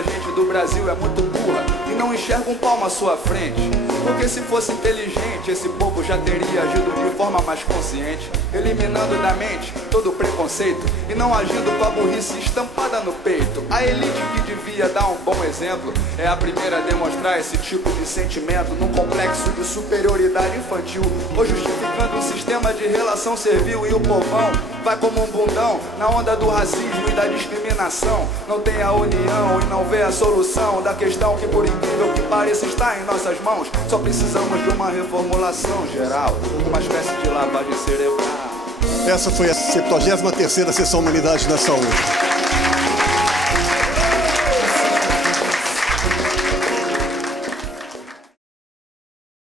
gente do Brasil é muito burra e não enxerga um palmo à sua frente. Porque se fosse inteligente, esse povo já teria agido de forma mais consciente, eliminando da mente todo o preconceito e não agindo com a burrice estampada no peito. A elite que devia dar um bom exemplo é a primeira a demonstrar esse tipo de sentimento num complexo de superioridade infantil, ou justificando um sistema de relação servil, e o povão vai como um bundão na onda do racismo e da discriminação. Não tem a união e não vê a solução da questão que, por incrível que pareça, está em nossas mãos. Só precisamos de uma reformulação geral, uma espécie de lavagem cerebral. Essa foi a 73ª Sessão Humanidade da Saúde.